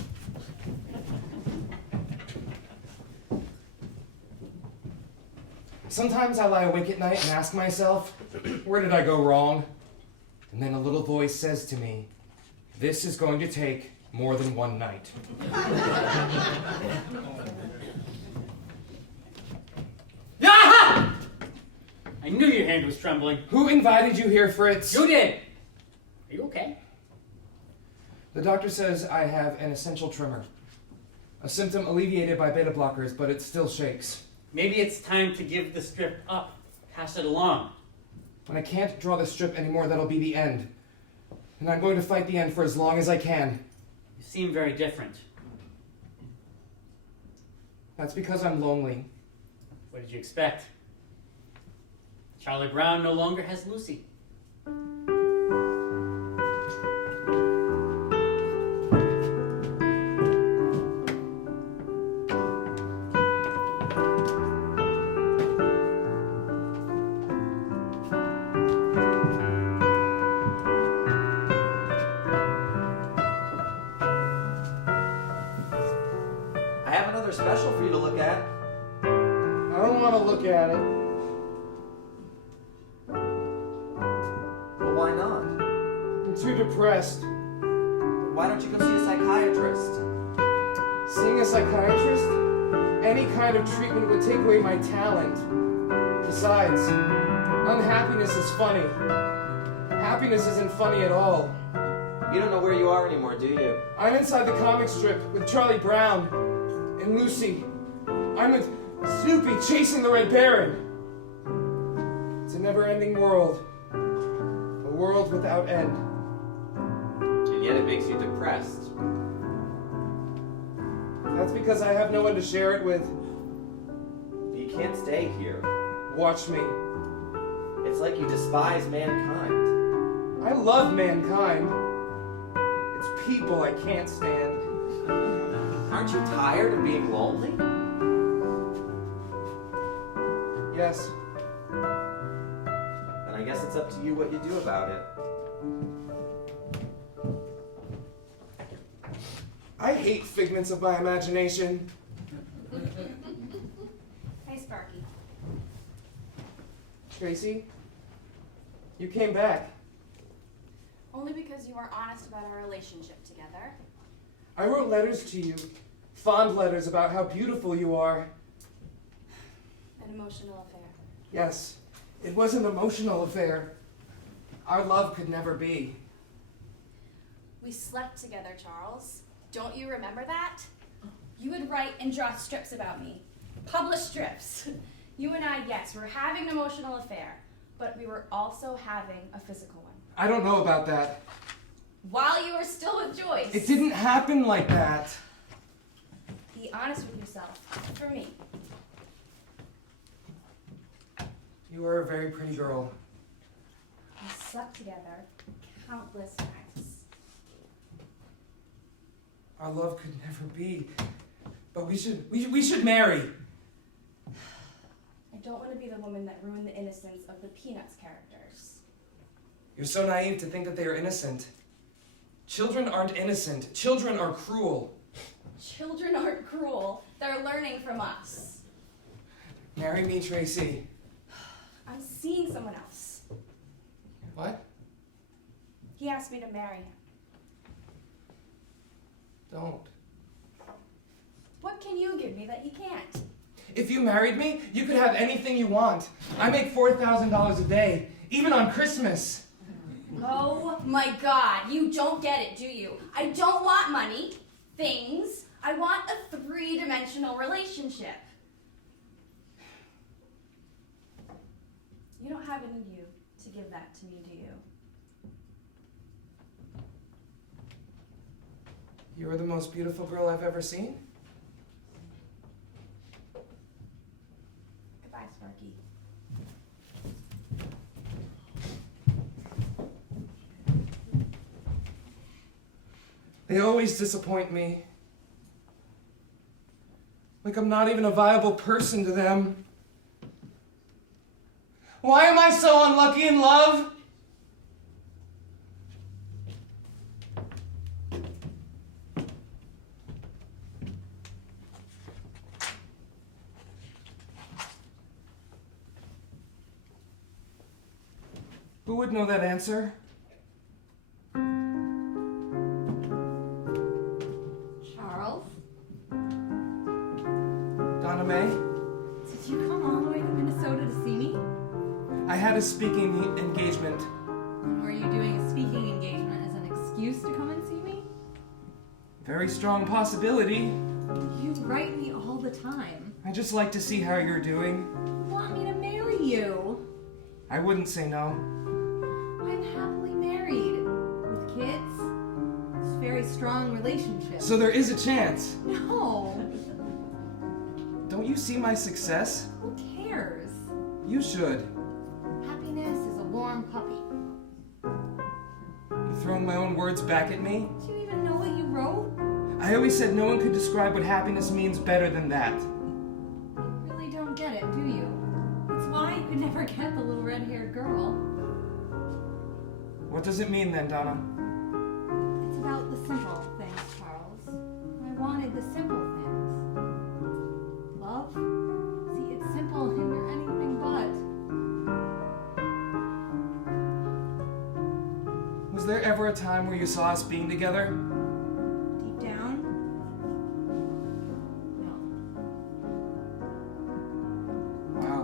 Sometimes I lie awake at night and ask myself, where did I go wrong? And then a little voice says to me, this is going to take more than one night. Ah! I knew your hand was trembling. Who invited you here, Fritz? You did. Are you okay? The doctor says I have an essential tremor. A symptom alleviated by beta blockers, but it still shakes. Maybe it's time to give the strip up. Pass it along. When I can't draw the strip anymore, that'll be the end. And I'm going to fight the end for as long as I can. You seem very different. That's because I'm lonely. What did you expect? Charlie Brown no longer has Lucy. Special for you to look at. I don't want to look at it. Well, why not? I'm too depressed. Why don't you go see a psychiatrist? Seeing a psychiatrist? Any kind of treatment would take away my talent. Besides, Unhappiness is funny. Happiness isn't funny at all. You don't know where you are anymore, do you? I'm inside the comic strip with Charlie Brown and Lucy. I'm with Snoopy chasing the Red Baron. It's a never-ending world. A world without end. And yet it makes you depressed. That's because I have no one to share it with. You can't stay here. Watch me. It's like you despise mankind. I love mankind. It's people I can't stand. Aren't you tired of being lonely? Yes. Then I guess it's up to you what you do about it. I hate figments of my imagination. Hey, Sparky. Tracy, you came back. Only because you were honest about our relationship together. I wrote letters to you, fond letters about how beautiful you are. An emotional affair. Yes, it was an emotional affair. Our love could never be. We slept together, Charles. Don't you remember that? You would write and draw strips about me. Publish strips. You and I, yes, were having an emotional affair, but we were also having a physical one. I don't know about that. While you were still with Joyce. It didn't happen like that. Be honest with yourself. For me. You were a very pretty girl. We slept together countless times. Our love could never be. But we should marry. I don't want to be the woman that ruined the innocence of the Peanuts characters. You're so naive to think that they are innocent. Children aren't innocent. Children are cruel. Children aren't cruel. They're learning from us. Marry me, Tracy. I'm seeing someone else. What? He asked me to marry him. Don't. What can you give me that he can't? If you married me, you could have anything you want. I make $4,000 a day, even on Christmas. Oh my God, you don't get it, do you? I don't want money, things. I want a 3-dimensional relationship. You don't have it in you to give that to me, do you? You are the most beautiful girl I've ever seen. Goodbye, Sparky. They always disappoint me. Like I'm not even a viable person to them. Why am I so unlucky in love? Who would know that answer? Charles? Donna Mae? Did you come all the way to Minnesota to see me? I had a speaking engagement. And were you doing a speaking engagement as an excuse to come and see me? Very strong possibility. You write me all the time. I just like to see how you're doing. You want me to marry you? I wouldn't say no. I'm happily married. With kids. It's a very strong relationship. So there is a chance. No. Don't you see my success? Who cares? You should. Happiness is a warm puppy. You throwing my own words back at me? Do you even know what you wrote? I always said no one could describe what happiness means better than that. You really don't get it, do you? That's why you could never get the little red-haired girl. What does it mean then, Donna? It's about the simple things, Charles. I wanted the simple things. Love? See, it's simple and you're anything but. Was there ever a time where you saw us being together? Deep down? No. Wow.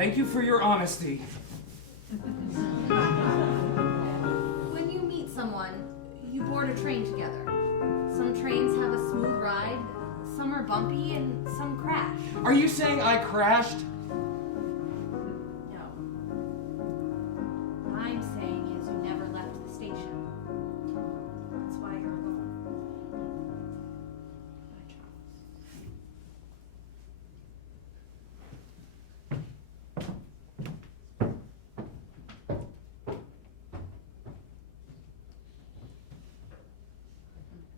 Thank you for your honesty. When you meet someone, you board a train together. Some trains have a smooth ride, some are bumpy, and some crash. Are you saying I crashed? No. What I'm saying is you never left the station. That's why you're alone. My Charles.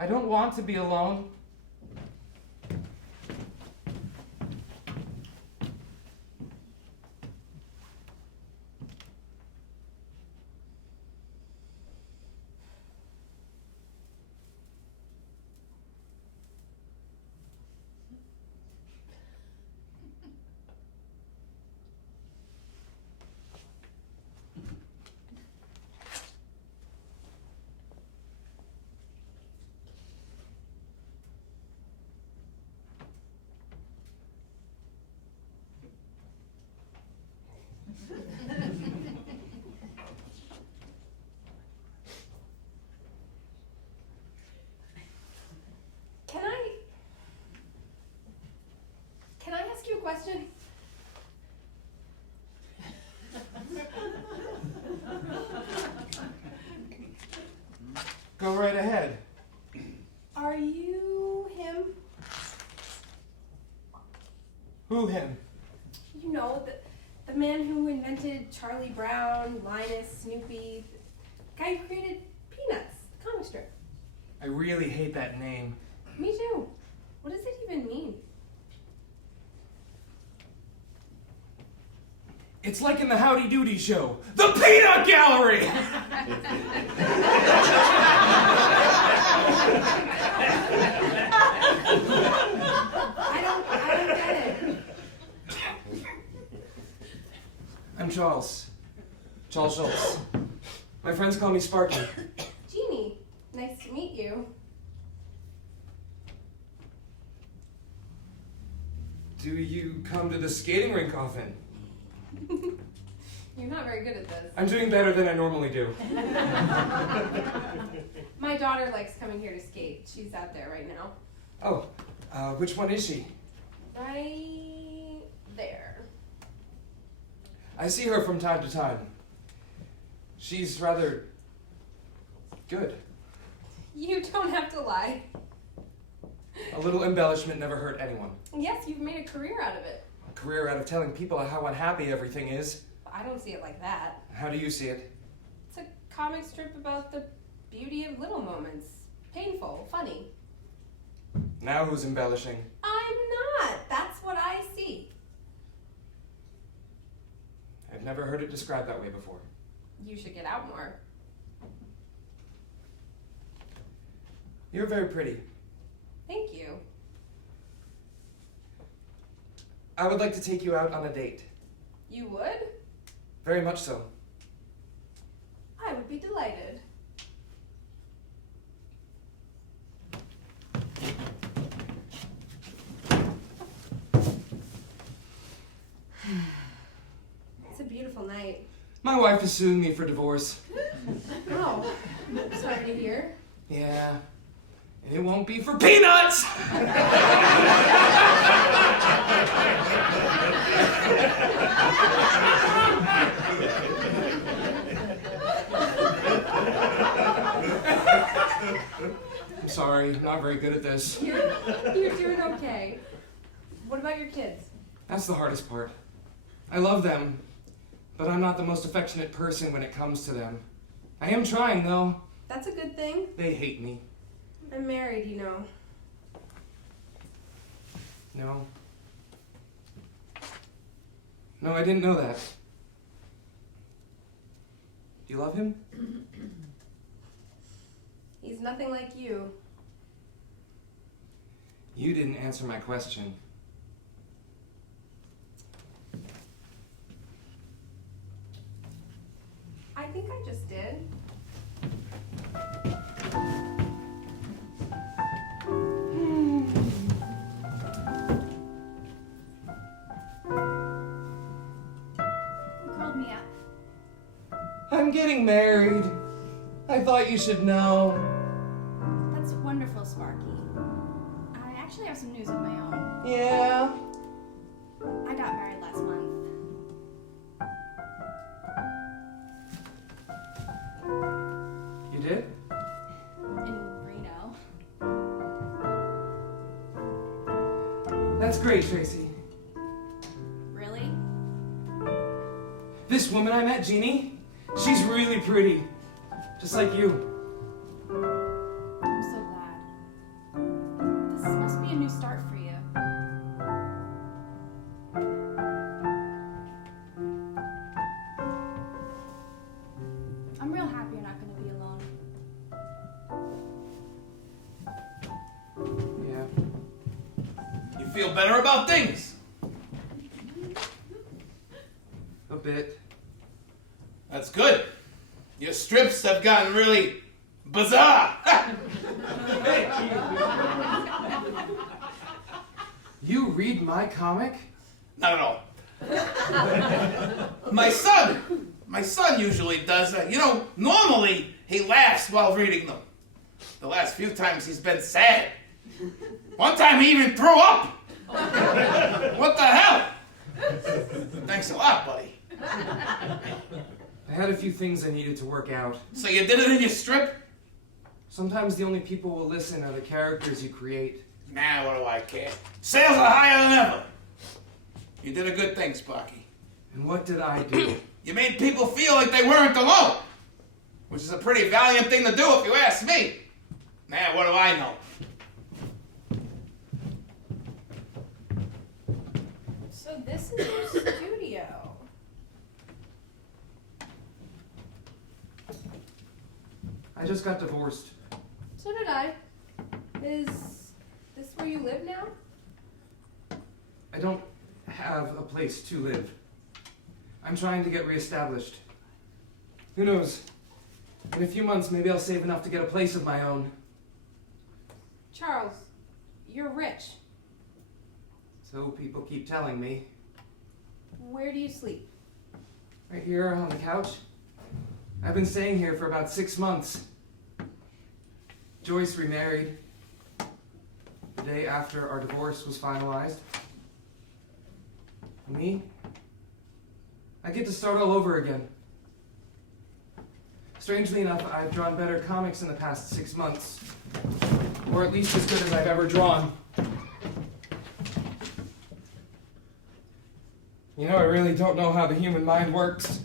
I don't want to be alone. Can I ask you a question? Go right ahead. Are you him? Who him? You know, the man who invented Charlie Brown, Linus, Snoopy, the guy who created Peanuts, the comic strip. I really hate that name. Me too. What does it even mean? It's like in the Howdy Doody show, the Peanut Gallery! I don't get it. I'm Charles. Charles Schultz. My friends call me Sparky. Jeannie, nice to meet you. Do you come to the skating rink often? You're not very good at this. I'm doing better than I normally do. My daughter likes coming here to skate. She's out there right now. Oh, which one is she? Right there. I see her from time to time. She's rather good. You don't have to lie. A little embellishment never hurt anyone. Yes, you've made a career out of it. A career out of telling people how unhappy everything is. I don't see it like that. How do you see it? It's a comic strip about the beauty of little moments. Painful, funny. Now who's embellishing? I'm not. That's what I see. I've never heard it described that way before. You should get out more. You're very pretty. Thank you. I would like to take you out on a date. You would? Very much so. I would be delighted. It's a beautiful night. My wife is suing me for divorce. Oh, sorry to hear. Yeah. And it won't be for peanuts! I'm sorry, I'm not very good at this. You're doing okay. What about your kids? That's the hardest part. I love them, but I'm not the most affectionate person when it comes to them. I am trying, though. That's a good thing. They hate me. I'm married, you know. No. No, I didn't know that. Do you love him? He's nothing like you. You didn't answer my question. I think I just did. I'm getting married. I thought you should know. That's wonderful, Sparky. I actually have some news of my own. Yeah? I got married last month. You did? In Reno. That's great, Tracy. Really? This woman I met, Jeannie, she's really pretty. Just like you. I'm so glad. This must be a new start for you. I'm real happy you're not going to be alone. Yeah. You feel better about things? A bit. That's good. Your strips have gotten really bizarre. You read my comic? Not at all. My son usually does that. You know, normally he laughs while reading them. The last few times he's been sad. One time he even threw up. What the hell? Thanks a lot, buddy. I had a few things I needed to work out. So you did it in your strip? Sometimes the only people who will listen are the characters you create. Nah, what do I care? Sales are higher than ever. You did a good thing, Sparky. And what did I do? You made people feel like they weren't alone. Which is a pretty valiant thing to do if you ask me. Nah, what do I know? So this is your studio. I just got divorced. So did I. Is this where you live now? I don't have a place to live. I'm trying to get reestablished. Who knows? In a few months, maybe I'll save enough to get a place of my own. Charles, you're rich. So people keep telling me. Where do you sleep? Right here on the couch. I've been staying here for about 6 months. Joyce remarried the day after our divorce was finalized. Me? I get to start all over again. Strangely enough, I've drawn better comics in the past 6 months. Or at least as good as I've ever drawn. You know, I really don't know how the human mind works.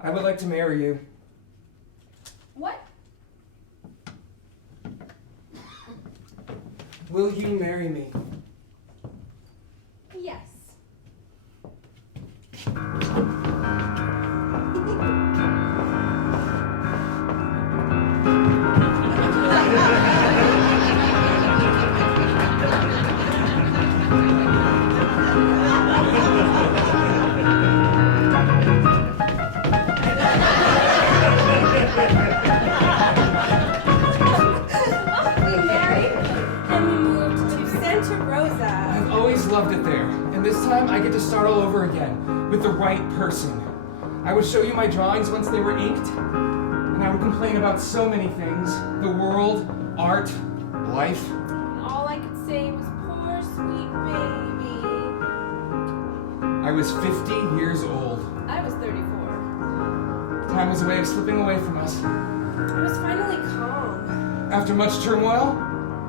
I would like to marry you. What? Will you marry me? Yes. Loved it there, and this time I get to start all over again with the right person. I would show you my drawings once they were inked, and I would complain about so many things: the world, art, life. And all I could say was, poor sweet baby. I was 50 years old. I was 34. Time was a way of slipping away from us. I was finally calm. After much turmoil,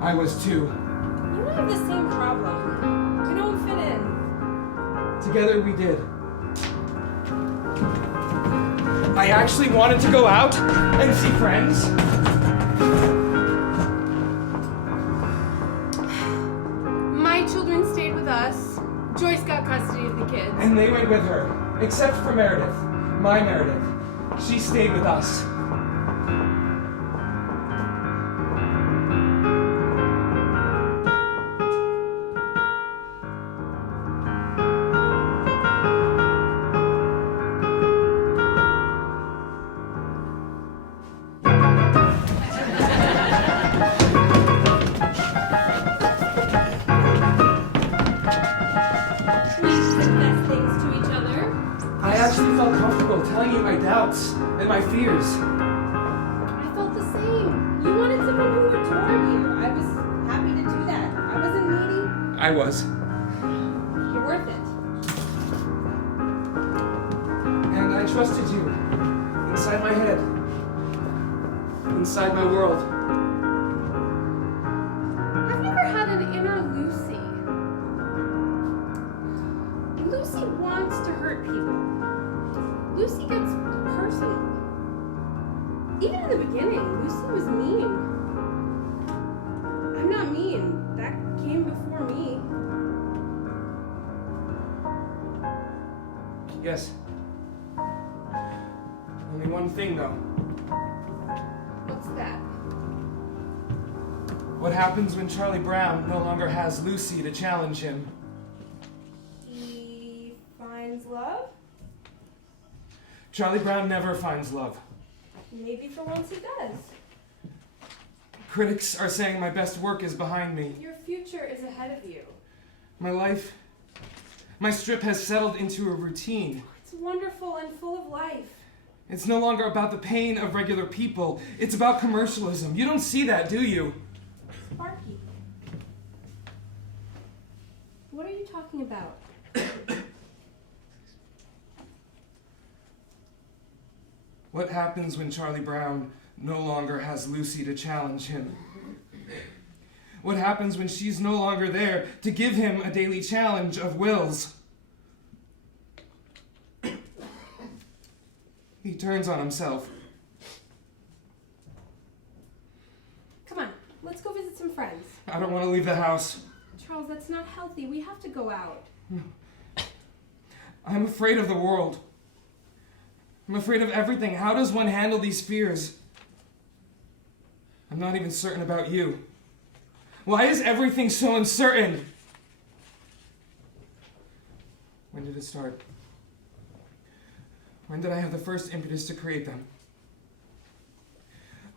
I was too. You and I have the same problem. We don't fit in. Together we did. I actually wanted to go out and see friends. My children stayed with us. Joyce got custody of the kids. And they went with her, except for Meredith, my Meredith. She stayed with us. telling you my doubts and my fears. I felt the same. You wanted someone who adored you. I was happy to do that. I wasn't needy. I was. You're worth it. And I trusted you. Inside my head. Inside my world. Have you ever had an inner Lucy? Lucy wants to hurt people. Lucy gets personal. Even in the beginning, Lucy was mean. I'm not mean. That came before me. Yes. Only one thing, though. What's that? What happens when Charlie Brown no longer has Lucy to challenge him? He finds love? Charlie Brown never finds love. Maybe for once he does. Critics are saying my best work is behind me. Your future is ahead of you. My life, my strip has settled into a routine. It's wonderful and full of life. It's no longer about the pain of regular people. It's about commercialism. You don't see that, do you? Sparky. What are you talking about? What happens when Charlie Brown no longer has Lucy to challenge him? What happens when she's no longer there to give him a daily challenge of wills? He turns on himself. Come on, let's go visit some friends. I don't want to leave the house. Charles, that's not healthy. We have to go out. I'm afraid of the world. I'm afraid of everything. How does one handle these fears? I'm not even certain about you. Why is everything so uncertain? When did it start? When did I have the first impetus to create them?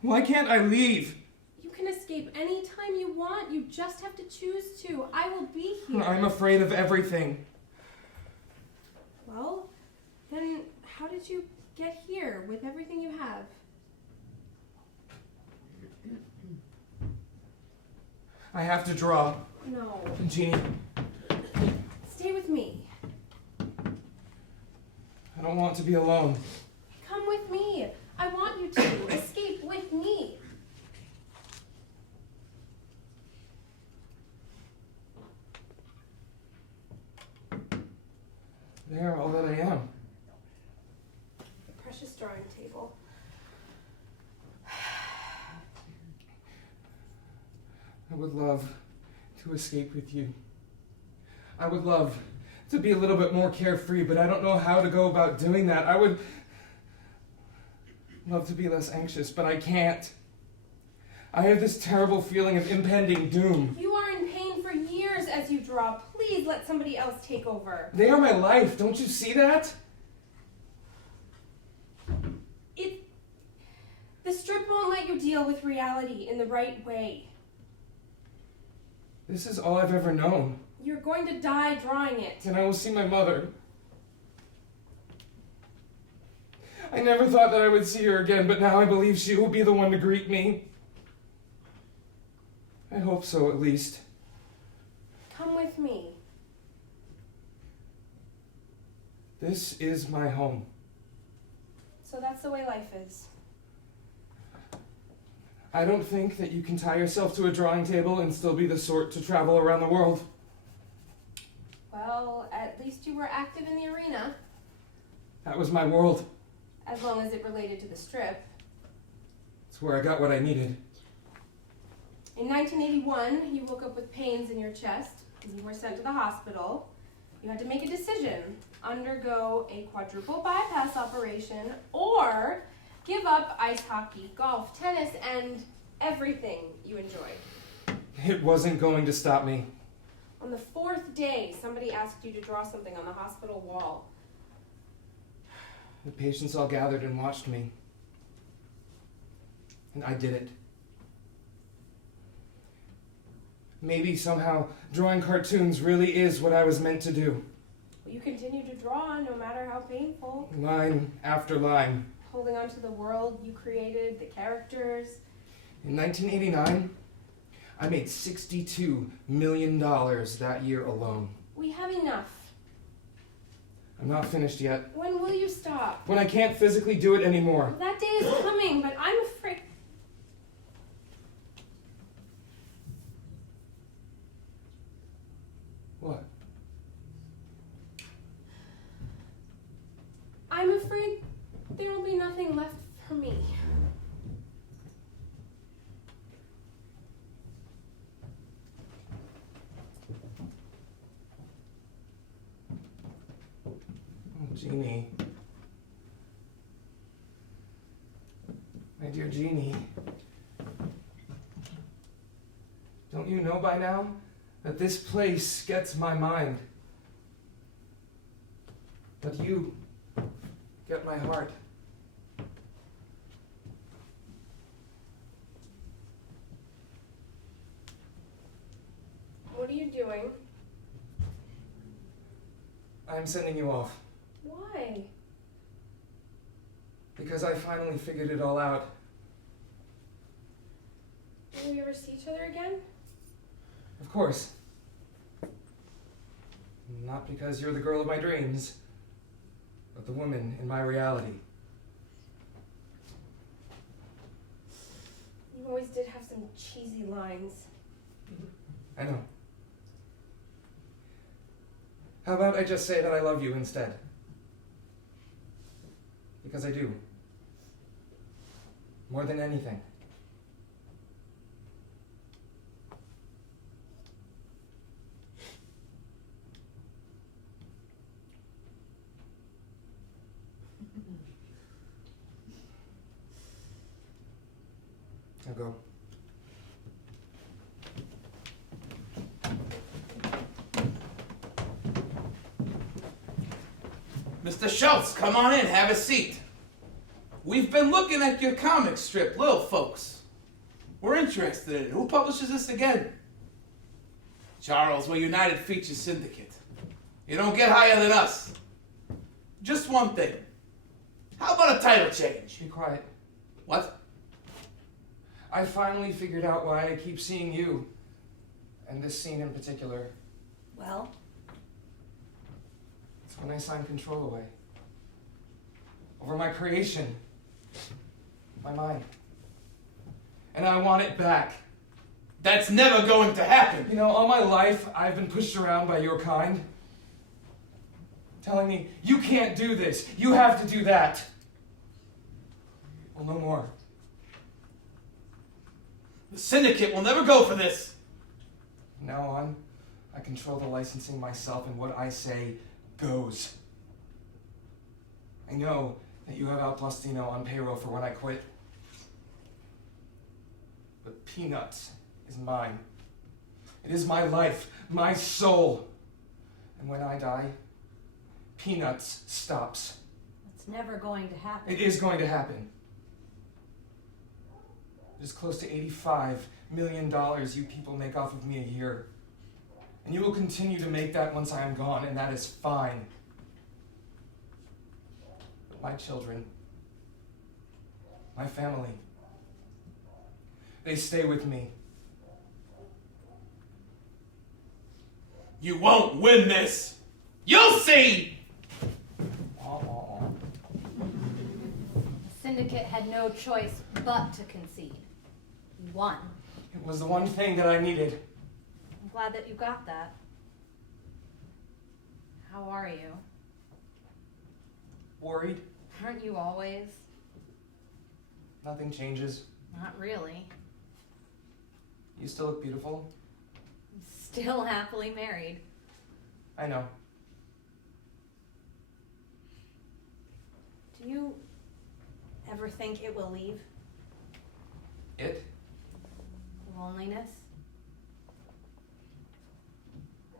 Why can't I leave? You can escape anytime you want. You just have to choose to. I will be here. I'm afraid of everything. Well, then how did you get here with everything you have? I have to draw. No. Jeannie, Stay with me. I don't want to be alone. Come with me. I want you to. Escape with me. They are all that I am. Precious drawing table. I would love to escape with you. I would love to be a little bit more carefree, but I don't know how to go about doing that. I would love to be less anxious, but I can't. I have this terrible feeling of impending doom. You are in pain for years as you draw. Please let somebody else take over. They are my life. Don't you see that? The strip won't let you deal with reality in the right way. This is all I've ever known. You're going to die drawing it. And I will see my mother. I never thought that I would see her again, but now I believe she will be the one to greet me. I hope so, at least. Come with me. This is my home. So that's the way life is. I don't think that you can tie yourself to a drawing table and still be the sort to travel around the world. Well, at least you were active in the arena. That was my world. As long as it related to the strip. It's where I got what I needed. In 1981, you woke up with pains in your chest. You were sent to the hospital. You had to make a decision. Undergo a quadruple bypass operation or give up ice hockey, golf, tennis, and everything you enjoyed. It wasn't going to stop me. On the fourth day, somebody asked you to draw something on the hospital wall. The patients all gathered and watched me. And I did it. Maybe somehow drawing cartoons really is what I was meant to do. You continue to draw no matter how painful, Line after line. holding on to the world you created, the characters. In 1989, I made $62 million that year alone. We have enough. I'm not finished yet. When will you stop? When I can't physically do it anymore. Well, that day is coming, but I'm afraid. What? I'm afraid there will be nothing left for me. Oh, Jeannie. My dear Jeannie. Don't you know by now that this place gets my mind? But you get my heart. What are you doing? I'm sending you off Why? because I finally figured it all out. Will we ever see each other again? Of course. Not because you're the girl of my dreams, but the woman in my reality. You always did have some cheesy lines. I know. How about I just say that I love you instead? Because I do. More than anything. Now go. Mr. Schultz, come on in, have a seat. We've been looking at your comic strip, Little Folks. We're interested in it. Who publishes this again? Charles, we're United Features Syndicate. You don't get higher than us. Just one thing. How about a title change? Be quiet. What? I finally figured out why I keep seeing you, and this scene in particular. Well, It's when I sign control away. Over my creation. My mind. And I want it back. That's never going to happen. You know, all my life I've been pushed around by your kind. Telling me, you can't do this. You have to do that. Well, no more. The Syndicate will never go for this. From now on, I control the licensing myself, and what I say goes. I know that you have Al Plastino on payroll for when I quit. But Peanuts is mine. It is my life, my soul. And when I die, Peanuts stops. it's never going to happen. It is going to happen. There's close to $85 million you people make off of me a year. And you will continue to make that once I am gone, and that is fine. But my children, my family, they stay with me. You won't win this. You'll see. The syndicate had no choice but to concede. You won. It was the one thing that I needed. I'm glad that you got that. How are you? Worried? Aren't you always? Nothing changes. Not really. You still look beautiful. I'm still happily married. I know. Do you ever think it will leave? It? Loneliness?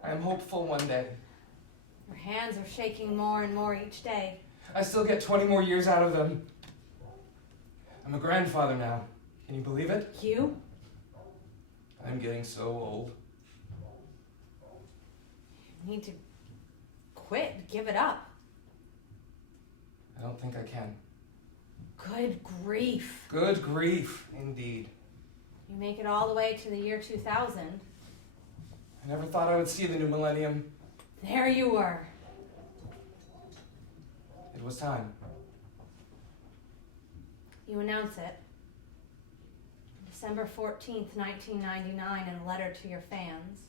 I am hopeful one day. Your hands are shaking more and more each day. I still get 20 more years out of them. I'm a grandfather now. Can you believe it? You? I'm getting so old. You need to quit. Give it up. I don't think I can. Good grief. Good grief, indeed. You make it all the way to the year 2000. I never thought I would see the new millennium. There you were. It was time. You announce it. December 14th, 1999, in a letter to your fans.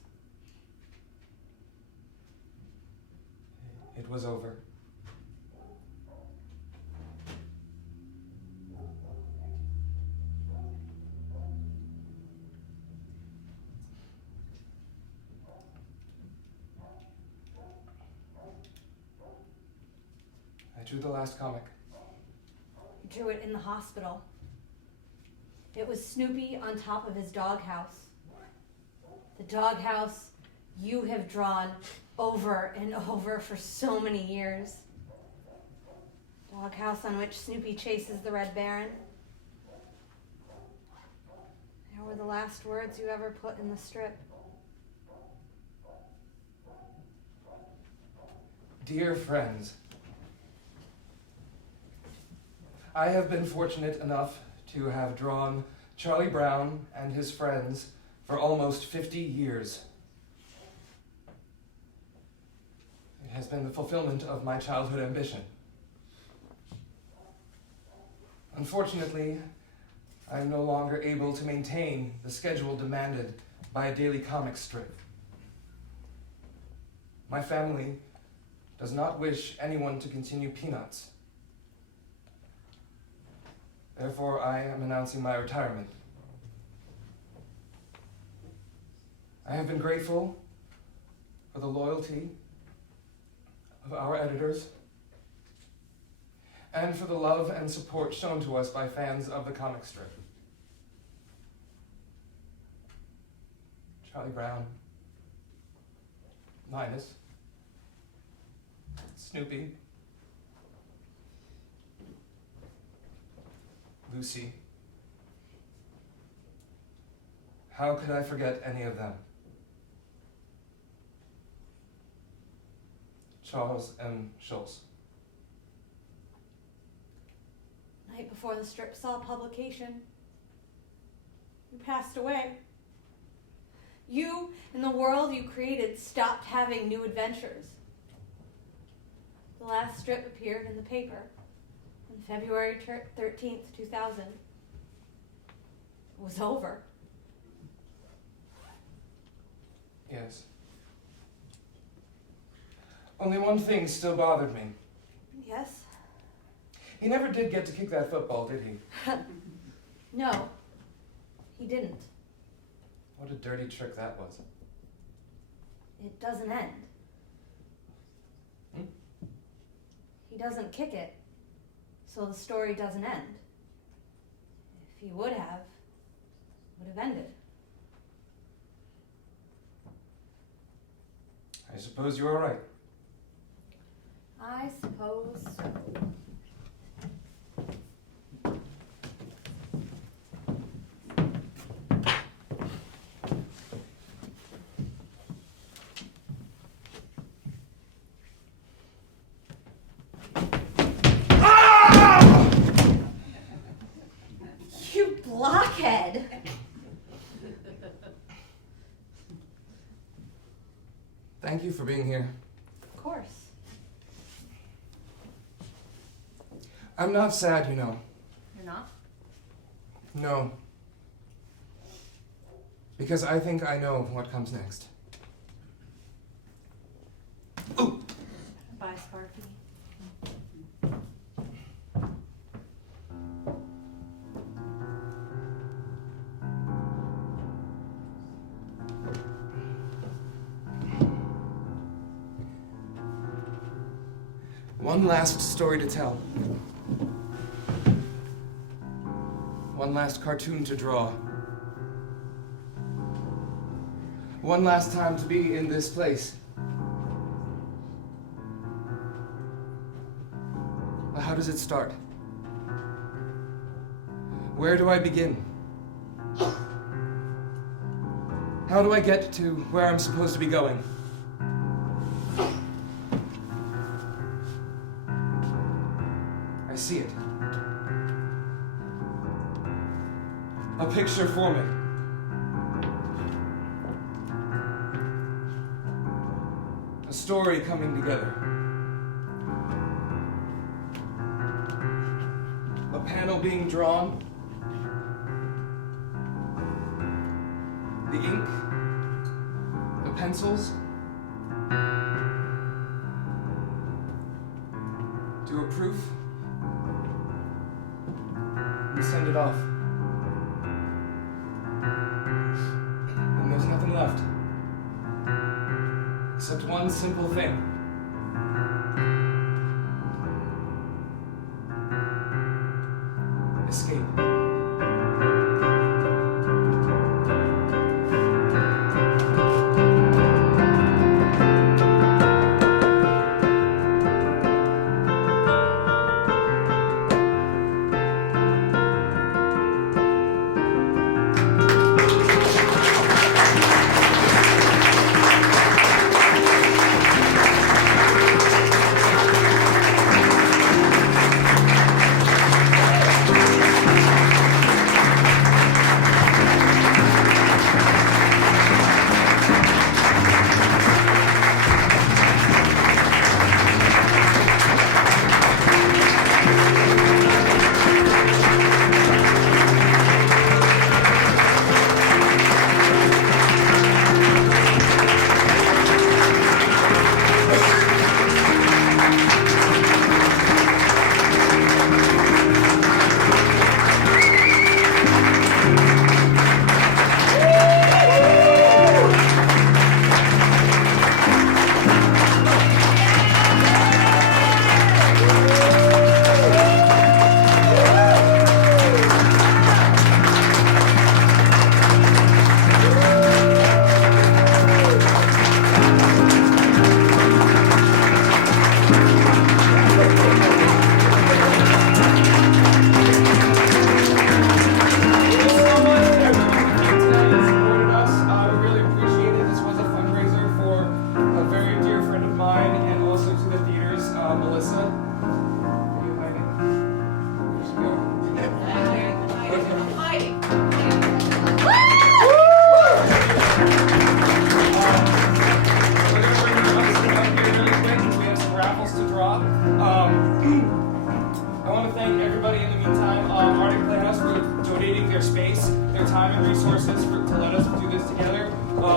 It was over. I drew the last comic. You drew it in the hospital. It was Snoopy on top of his doghouse. The doghouse you have drawn over and over for so many years. Doghouse on which Snoopy chases the Red Baron. There were the last words you ever put in the strip. Dear friends, I have been fortunate enough to have drawn Charlie Brown and his friends for almost 50 years. It has been the fulfillment of my childhood ambition. Unfortunately, I am no longer able to maintain the schedule demanded by a daily comic strip. My family does not wish anyone to continue Peanuts. Therefore, I am announcing my retirement. I have been grateful for the loyalty of our editors and for the love and support shown to us by fans of the comic strip. Charlie Brown, Linus, Snoopy, Lucy. How could I forget any of them? Charles M. Schulz. Night before the strip saw publication, you passed away. You and the world you created stopped having new adventures. The last strip appeared in the paper on February 13th, 2000. It was over. Yes. Only one thing still bothered me. Yes? He never did get to kick that football, did he? No, he didn't. What a dirty trick that was. It doesn't end. Hmm? He doesn't kick it, so the story doesn't end. If he would have ended. I suppose you are right. I suppose so. You blockhead! Thank you for being here. Of course. I'm not sad, you know. You're not? No. Because I think I know what comes next. Ooh! Bye, Sparky. One last story to tell. One last cartoon to draw. One last time to be in this place. Well, how does it start? Where do I begin? How do I get to where I'm supposed to be going? a picture forming. A story coming together. A panel being drawn. The ink. The pencils. Do a proof. And send it off. And there's nothing left. Except one simple thing. Escape.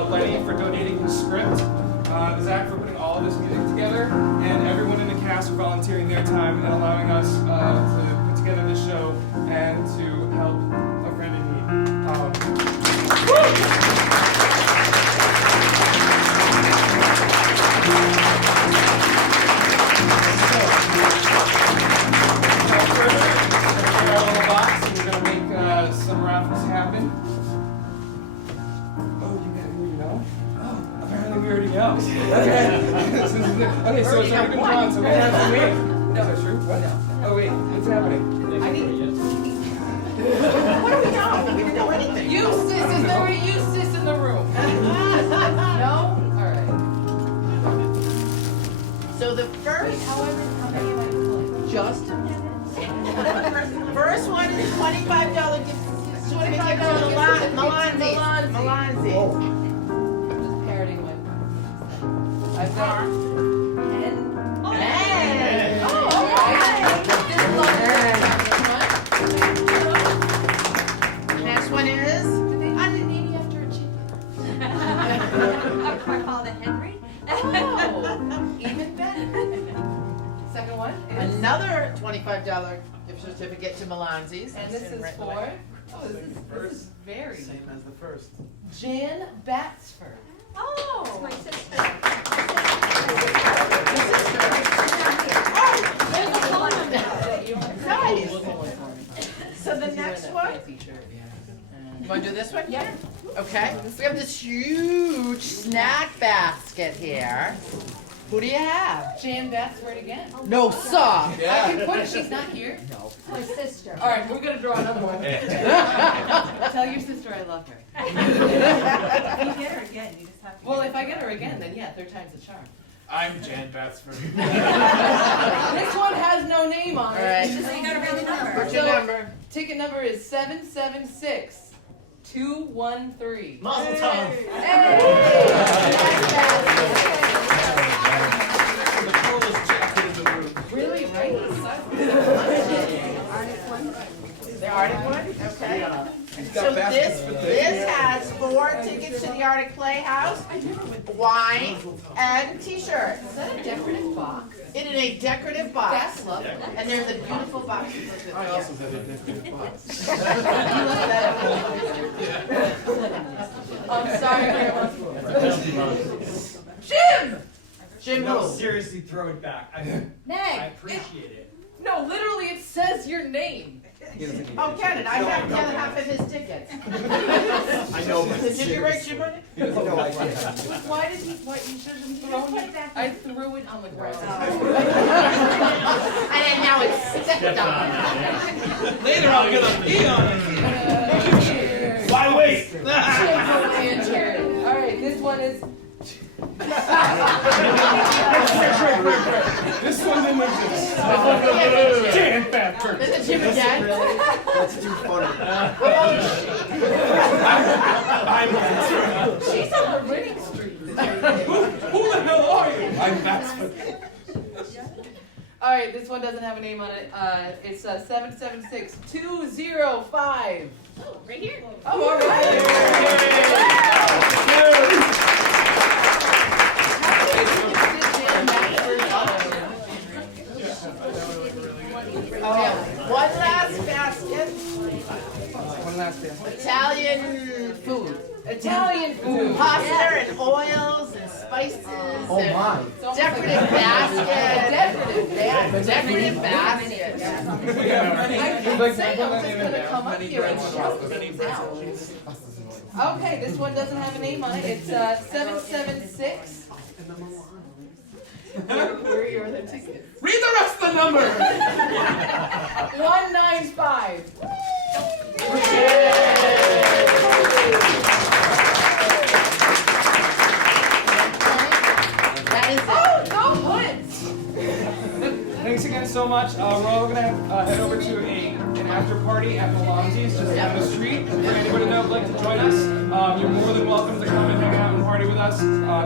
Lenny for donating his script, Zach for putting all of this music together, and everyone in the cast for volunteering their time and allowing us to put together this show and to help a friend in need. Some raffles happen. Oh, you know? Oh, apparently we already know. Okay, so it's already been drawn, so we have to wait. No, is that true? What? No. Oh wait, what's happening? I need. What do we know? We didn't know anything. You sis, is there a you sis in the room? No? Alright. So the first. How many am I pulling? Just a minute. First one is $25 gift. $25 Milanzi. I'm just parroting my. I've got 10. Oh, okay. Next one is. I didn't name you after a chicken. I call it Henry. Oh, even better. Second one is Another $25 gift certificate to Milanzi's. And this is for. Oh, this is very. Same as the first. Jan Batsford. Oh, it's my sister. Nice. So the next one. You want to do this one? Yeah. Okay. We have this huge snack basket here. Who do you have? Jan Batsford again. No, sir. I can put it. She's not here. No. My sister. All right, we're gonna draw another one. Tell your sister I love her. If you get her again, you just have to. Well, if I get her again, then yeah, third time's a charm. I'm Jan Batsford. This one has no name on it. All right. It's just You gotta read the number. What's your number? Ticket number is 776. 213. Mazel tov. Really, right? The Arctic one? Okay. So this has 4 tickets to the Arctic Playhouse, wine, and t-shirts. Is that a decorative box? It is a decorative box. That's lovely. And there's a beautiful box. I also have a decorative box. I'm sorry, Grandma. Jim! Jim No, who? seriously, throw it back. I appreciate it. No, literally, it says your name. Oh, Ken, I have the other half of his tickets. I know, but Did you write Jim on it? No, I can't. Why did he? Why you should have thrown it? I threw it on the ground. And then now it's stepped on. Later I'll get a pee on it. Why wait? All right, this one is. This one didn't exist. Dan Bamford. Is it Jim again? That's too funny. She's on the winning streak. Who the hell are you? I'm Maxford. All right, this one doesn't have a name on it. It's 776205. Oh, right here. Oh, all right. One last basket. One last thing. Italian food. Italian food. Pasta and oils and spices. Oh and my. Decorative basket. Decorative basket. I say I'm just gonna come up here and shout things out. Okay, this one doesn't have a name on it. It's 776. Where are your other tickets? Read the rest of the number. 195. That is it. Oh, no hoods! Thanks again so much. We're all gonna head over to an after party at Melanzi's just down the street. For anybody that would like to join us, you're more than welcome to come and hang out and party with us.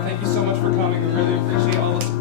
Thank you so much for coming. We really appreciate all the support.